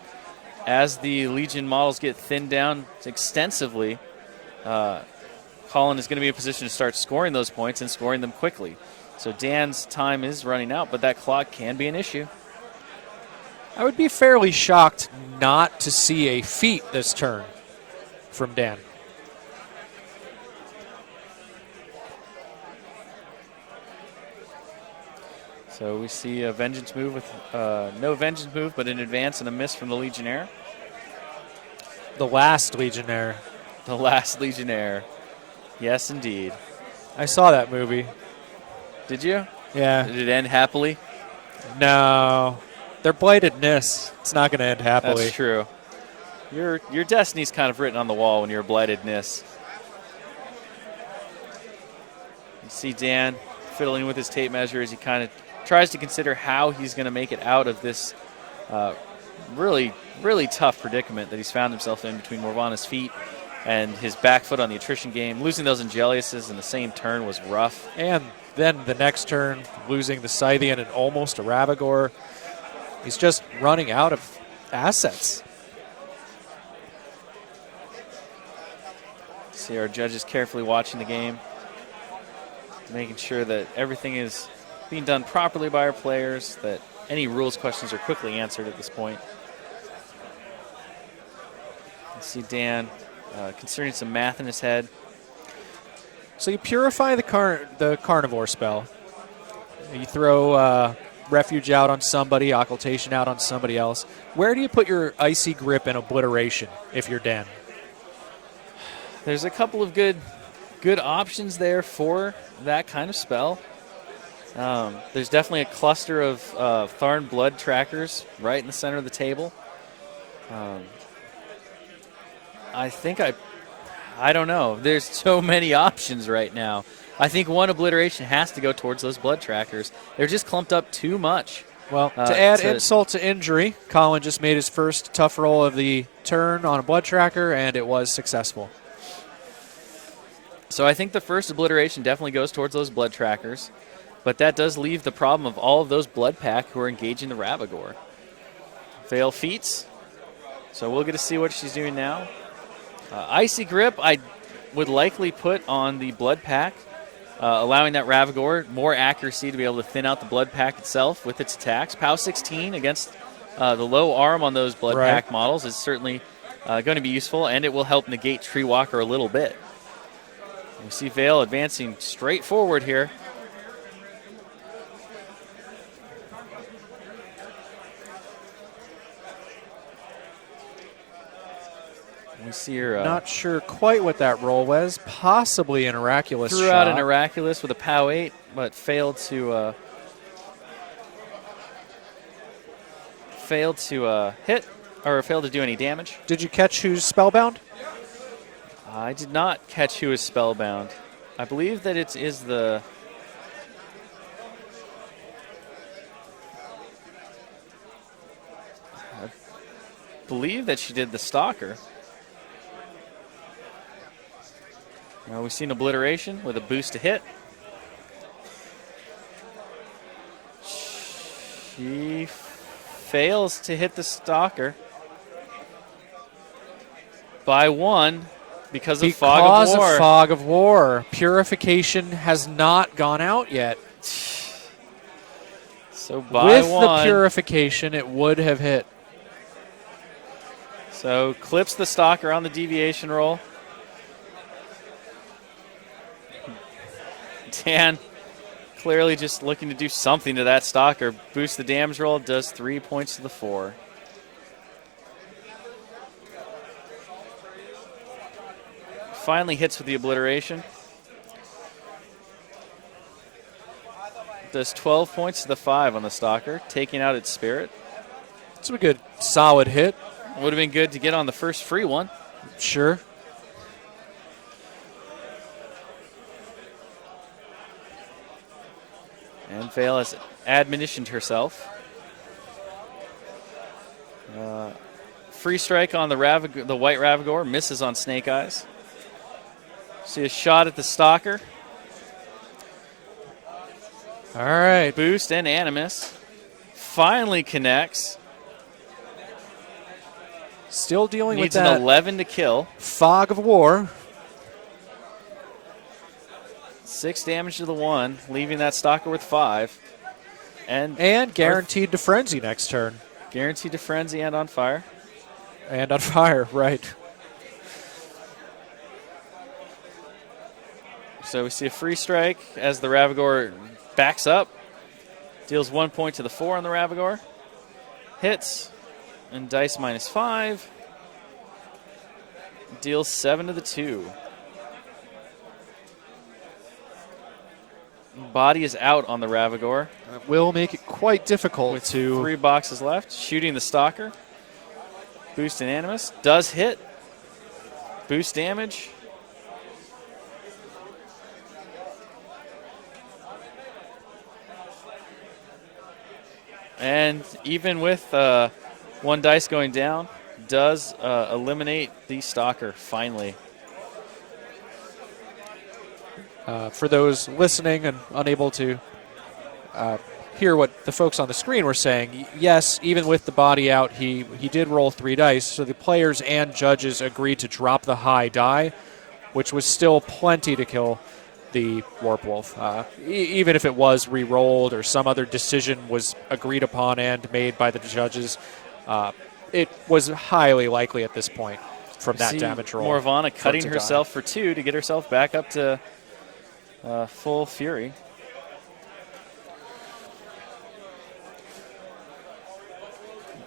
as the Legion models get thinned down extensively, Colin is going to be in a position to start scoring those points and scoring them quickly. So Dan's time is running out, but that clock can be an issue. I would be fairly shocked not to see a feat this turn from Dan. So we see a Vengeance move with no Vengeance move, but an advance and a miss from the Legionnaire. The last Legionnaire. The last Legionnaire. Yes, indeed. I saw that movie. Did you? Yeah. Did it end happily? No. Their blightedness, it's not going to end happily. That's true. Your destiny's kind of written on the wall when you're a blightedness. You see Dan fiddling with his tape measure as he kind of tries to consider how he's going to make it out of this really, really tough predicament that he's found himself in between Morvana's feet and his back foot on the attrition game. Losing those Angeliuses in the same turn was rough. And then the next turn, losing the Scythian and almost a Ravagor. He's just running out of assets. See our judges carefully watching the game, making sure that everything is being done properly by our players, that any rules questions are quickly answered at this point. You see Dan considering some math in his head. So you purify the Carnivore spell. You throw Refuge out on somebody, Occultation out on somebody else. Where do you put your Icy Grip and Obliteration if you're Dan? There's a couple of good options there for that kind of spell. There's definitely a cluster of Tharn Blood Trackers right in the center of the table. I don't know. There's so many options right now. I think one Obliteration has to go towards those Blood Trackers. They're just clumped up too much. Well, to add insult to injury, Colin just made his first tough roll of the turn on a Blood Tracker, and it was successful. So I think the first obliteration definitely goes towards those blood trackers, but that does leave the problem of all of those blood pack who are engaging the Ravagore. Veil feats, so we'll get to see what she's doing now. Icy Grip, I would likely put on the blood pack, allowing that Ravagore more accuracy to be able to thin out the blood pack itself with its attacks. POW 16 against the low arm on those blood pack models is certainly going to be useful, and it will help negate Tree Walker a little bit. We see Veil advancing straight forward here. We see her. Not sure quite what that roll was. Possibly an Oraculous threw shot. out an Oraculous with a POW 8, but failed to hit or failed to do any damage. Did you catch who's spellbound? I did not catch who is spellbound. I believe that it is the. I believe that she did the Stalker. Now we've seen Obliteration with a boost to hit. She fails to hit the Stalker by 1 because of Fog of War. Because of Fog of War. Purification has not gone out yet. So by With 1. the Purification, it would have hit. So clips the Stalker on the deviation roll. Dan clearly just looking to do something to that Stalker. Boost the damage roll, does 3 points to the 4. Finally hits with the Obliteration. Does 12 points to the 5 on the Stalker, taking out its Spirit. It's a good, solid hit. Would have been good to get on the first free one. Sure. And Veil has admonitioned herself. Free strike on the white Ravagore, misses on Snake Eyes. See a shot at the Stalker. All right. Boost and Animus. Finally connects. Still dealing Needs with that an 11 to kill. Fog of War. 6 damage to the 1, leaving that Stalker with 5. And guaranteed to frenzy next turn. Guaranteed to frenzy and on fire. And on fire, right. So we see a free strike as the Ravagore backs up. Deals 1 point to the 4 on the Ravagore. Hits. And dice -5. Deals 7 to the 2. Body is out on the Ravagore. It will make it quite difficult with to 3 boxes left. Shooting the Stalker. Boost and Animus. Does hit. Boost damage. And even with 1 dice going down, does eliminate the Stalker finally. For those listening and unable to hear what the folks on the screen were saying, yes, even with the body out, he did roll 3 dice, so the players and judges agreed to drop the high die, which was still plenty to kill the Warp Wolf. Even if it was re-rolled or some other decision was agreed upon and made by the judges, it was highly likely at this point from that damage roll. Morvana cutting herself for 2 to get herself back up to full fury.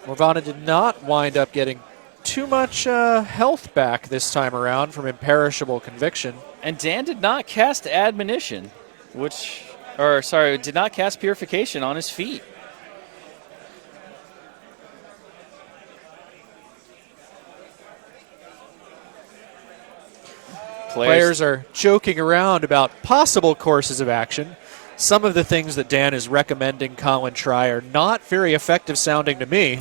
Morvana did not wind up getting too much health back this time around from Imperishable Conviction. And Dan did not cast Admonition, did not cast Purification on his feet. Players are joking around about possible courses of action. Some of the things that Dan is recommending Colin try are not very effective sounding to me.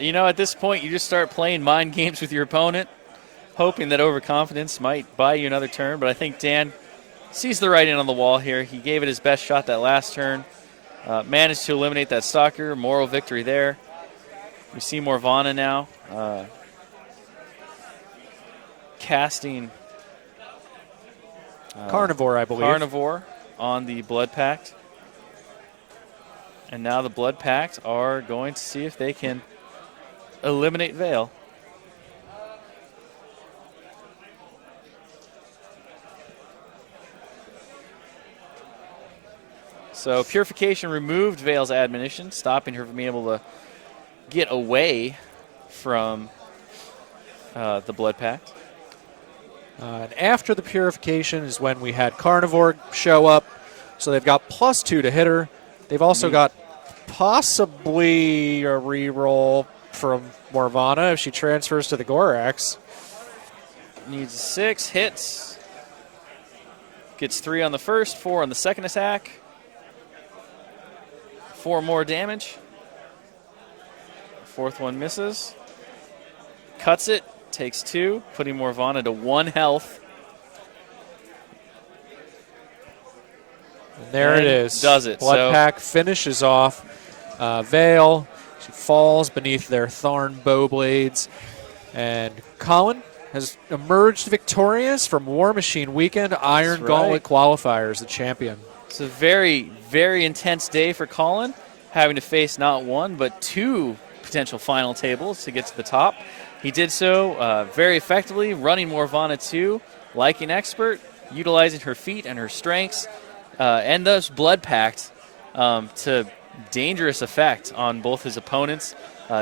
You know, at this point, you just start playing mind games with your opponent. hoping that overconfidence might buy you another turn, but I think Dan sees the writing on the wall here. He gave it his best shot that last turn. Managed to eliminate that stalker. Moral victory there. We see Morvana now casting Carnivore, I believe. Carnivore on the Blood Pact. And now the Blood Pact are going to see if they can eliminate Veil. So Purification removed Veil's admonition, stopping her from being able to get away from the Blood Pact. And after the Purification is when we had Carnivore show up. So they've got +2 to hit her. They've also got possibly a reroll from Morvana if she transfers to the Gorax. Needs 6 hits. Gets 3 on the first, 4 on the second attack. 4 more damage. Fourth one misses. Cuts it, takes 2, putting Morvana to 1 health. And there it is. Does it. Blood Pack finishes off Veil. She falls beneath their Tharn bow blades. And Colin has emerged victorious from Warmachine Weekend Iron Gauntlet Qualifiers, the champion. It's a very, very intense day for Colin, having to face not 1 but 2 potential final tables to get to the top. He did so very effectively, running Morvana 2 like an expert, utilizing her feet and her strengths, and those Blood Pact to dangerous effect on both his opponents,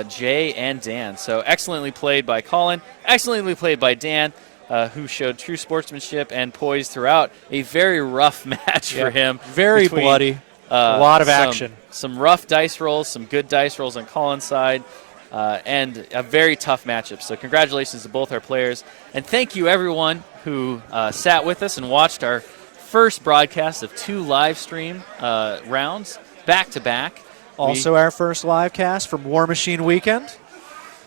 Jay and Dan. So excellently played by Colin, excellently played by Dan, who showed true sportsmanship and poise throughout a very rough match for him. Very bloody, a lot of action. Some rough dice rolls, some good dice rolls on Colin's side, and a very tough matchup. So congratulations to both our players. And thank you, everyone who sat with us and watched our first broadcast of 2 live stream rounds back-to-back. Also our first live cast from Warmachine Weekend.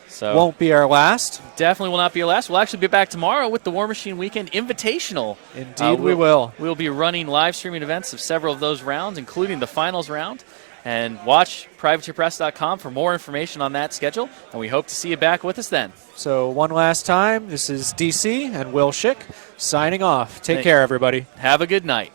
So won't be our last. Definitely will not be our last. We'll actually be back tomorrow with the Warmachine Weekend Invitational. Indeed, we will. We'll be running live streaming events of several of those rounds, including the finals round. And watch privateerpress.com for more information on that schedule. And we hope to see you back with us then. So one last time, this is DC and Will Shick signing off. Take care, everybody. Have a good night.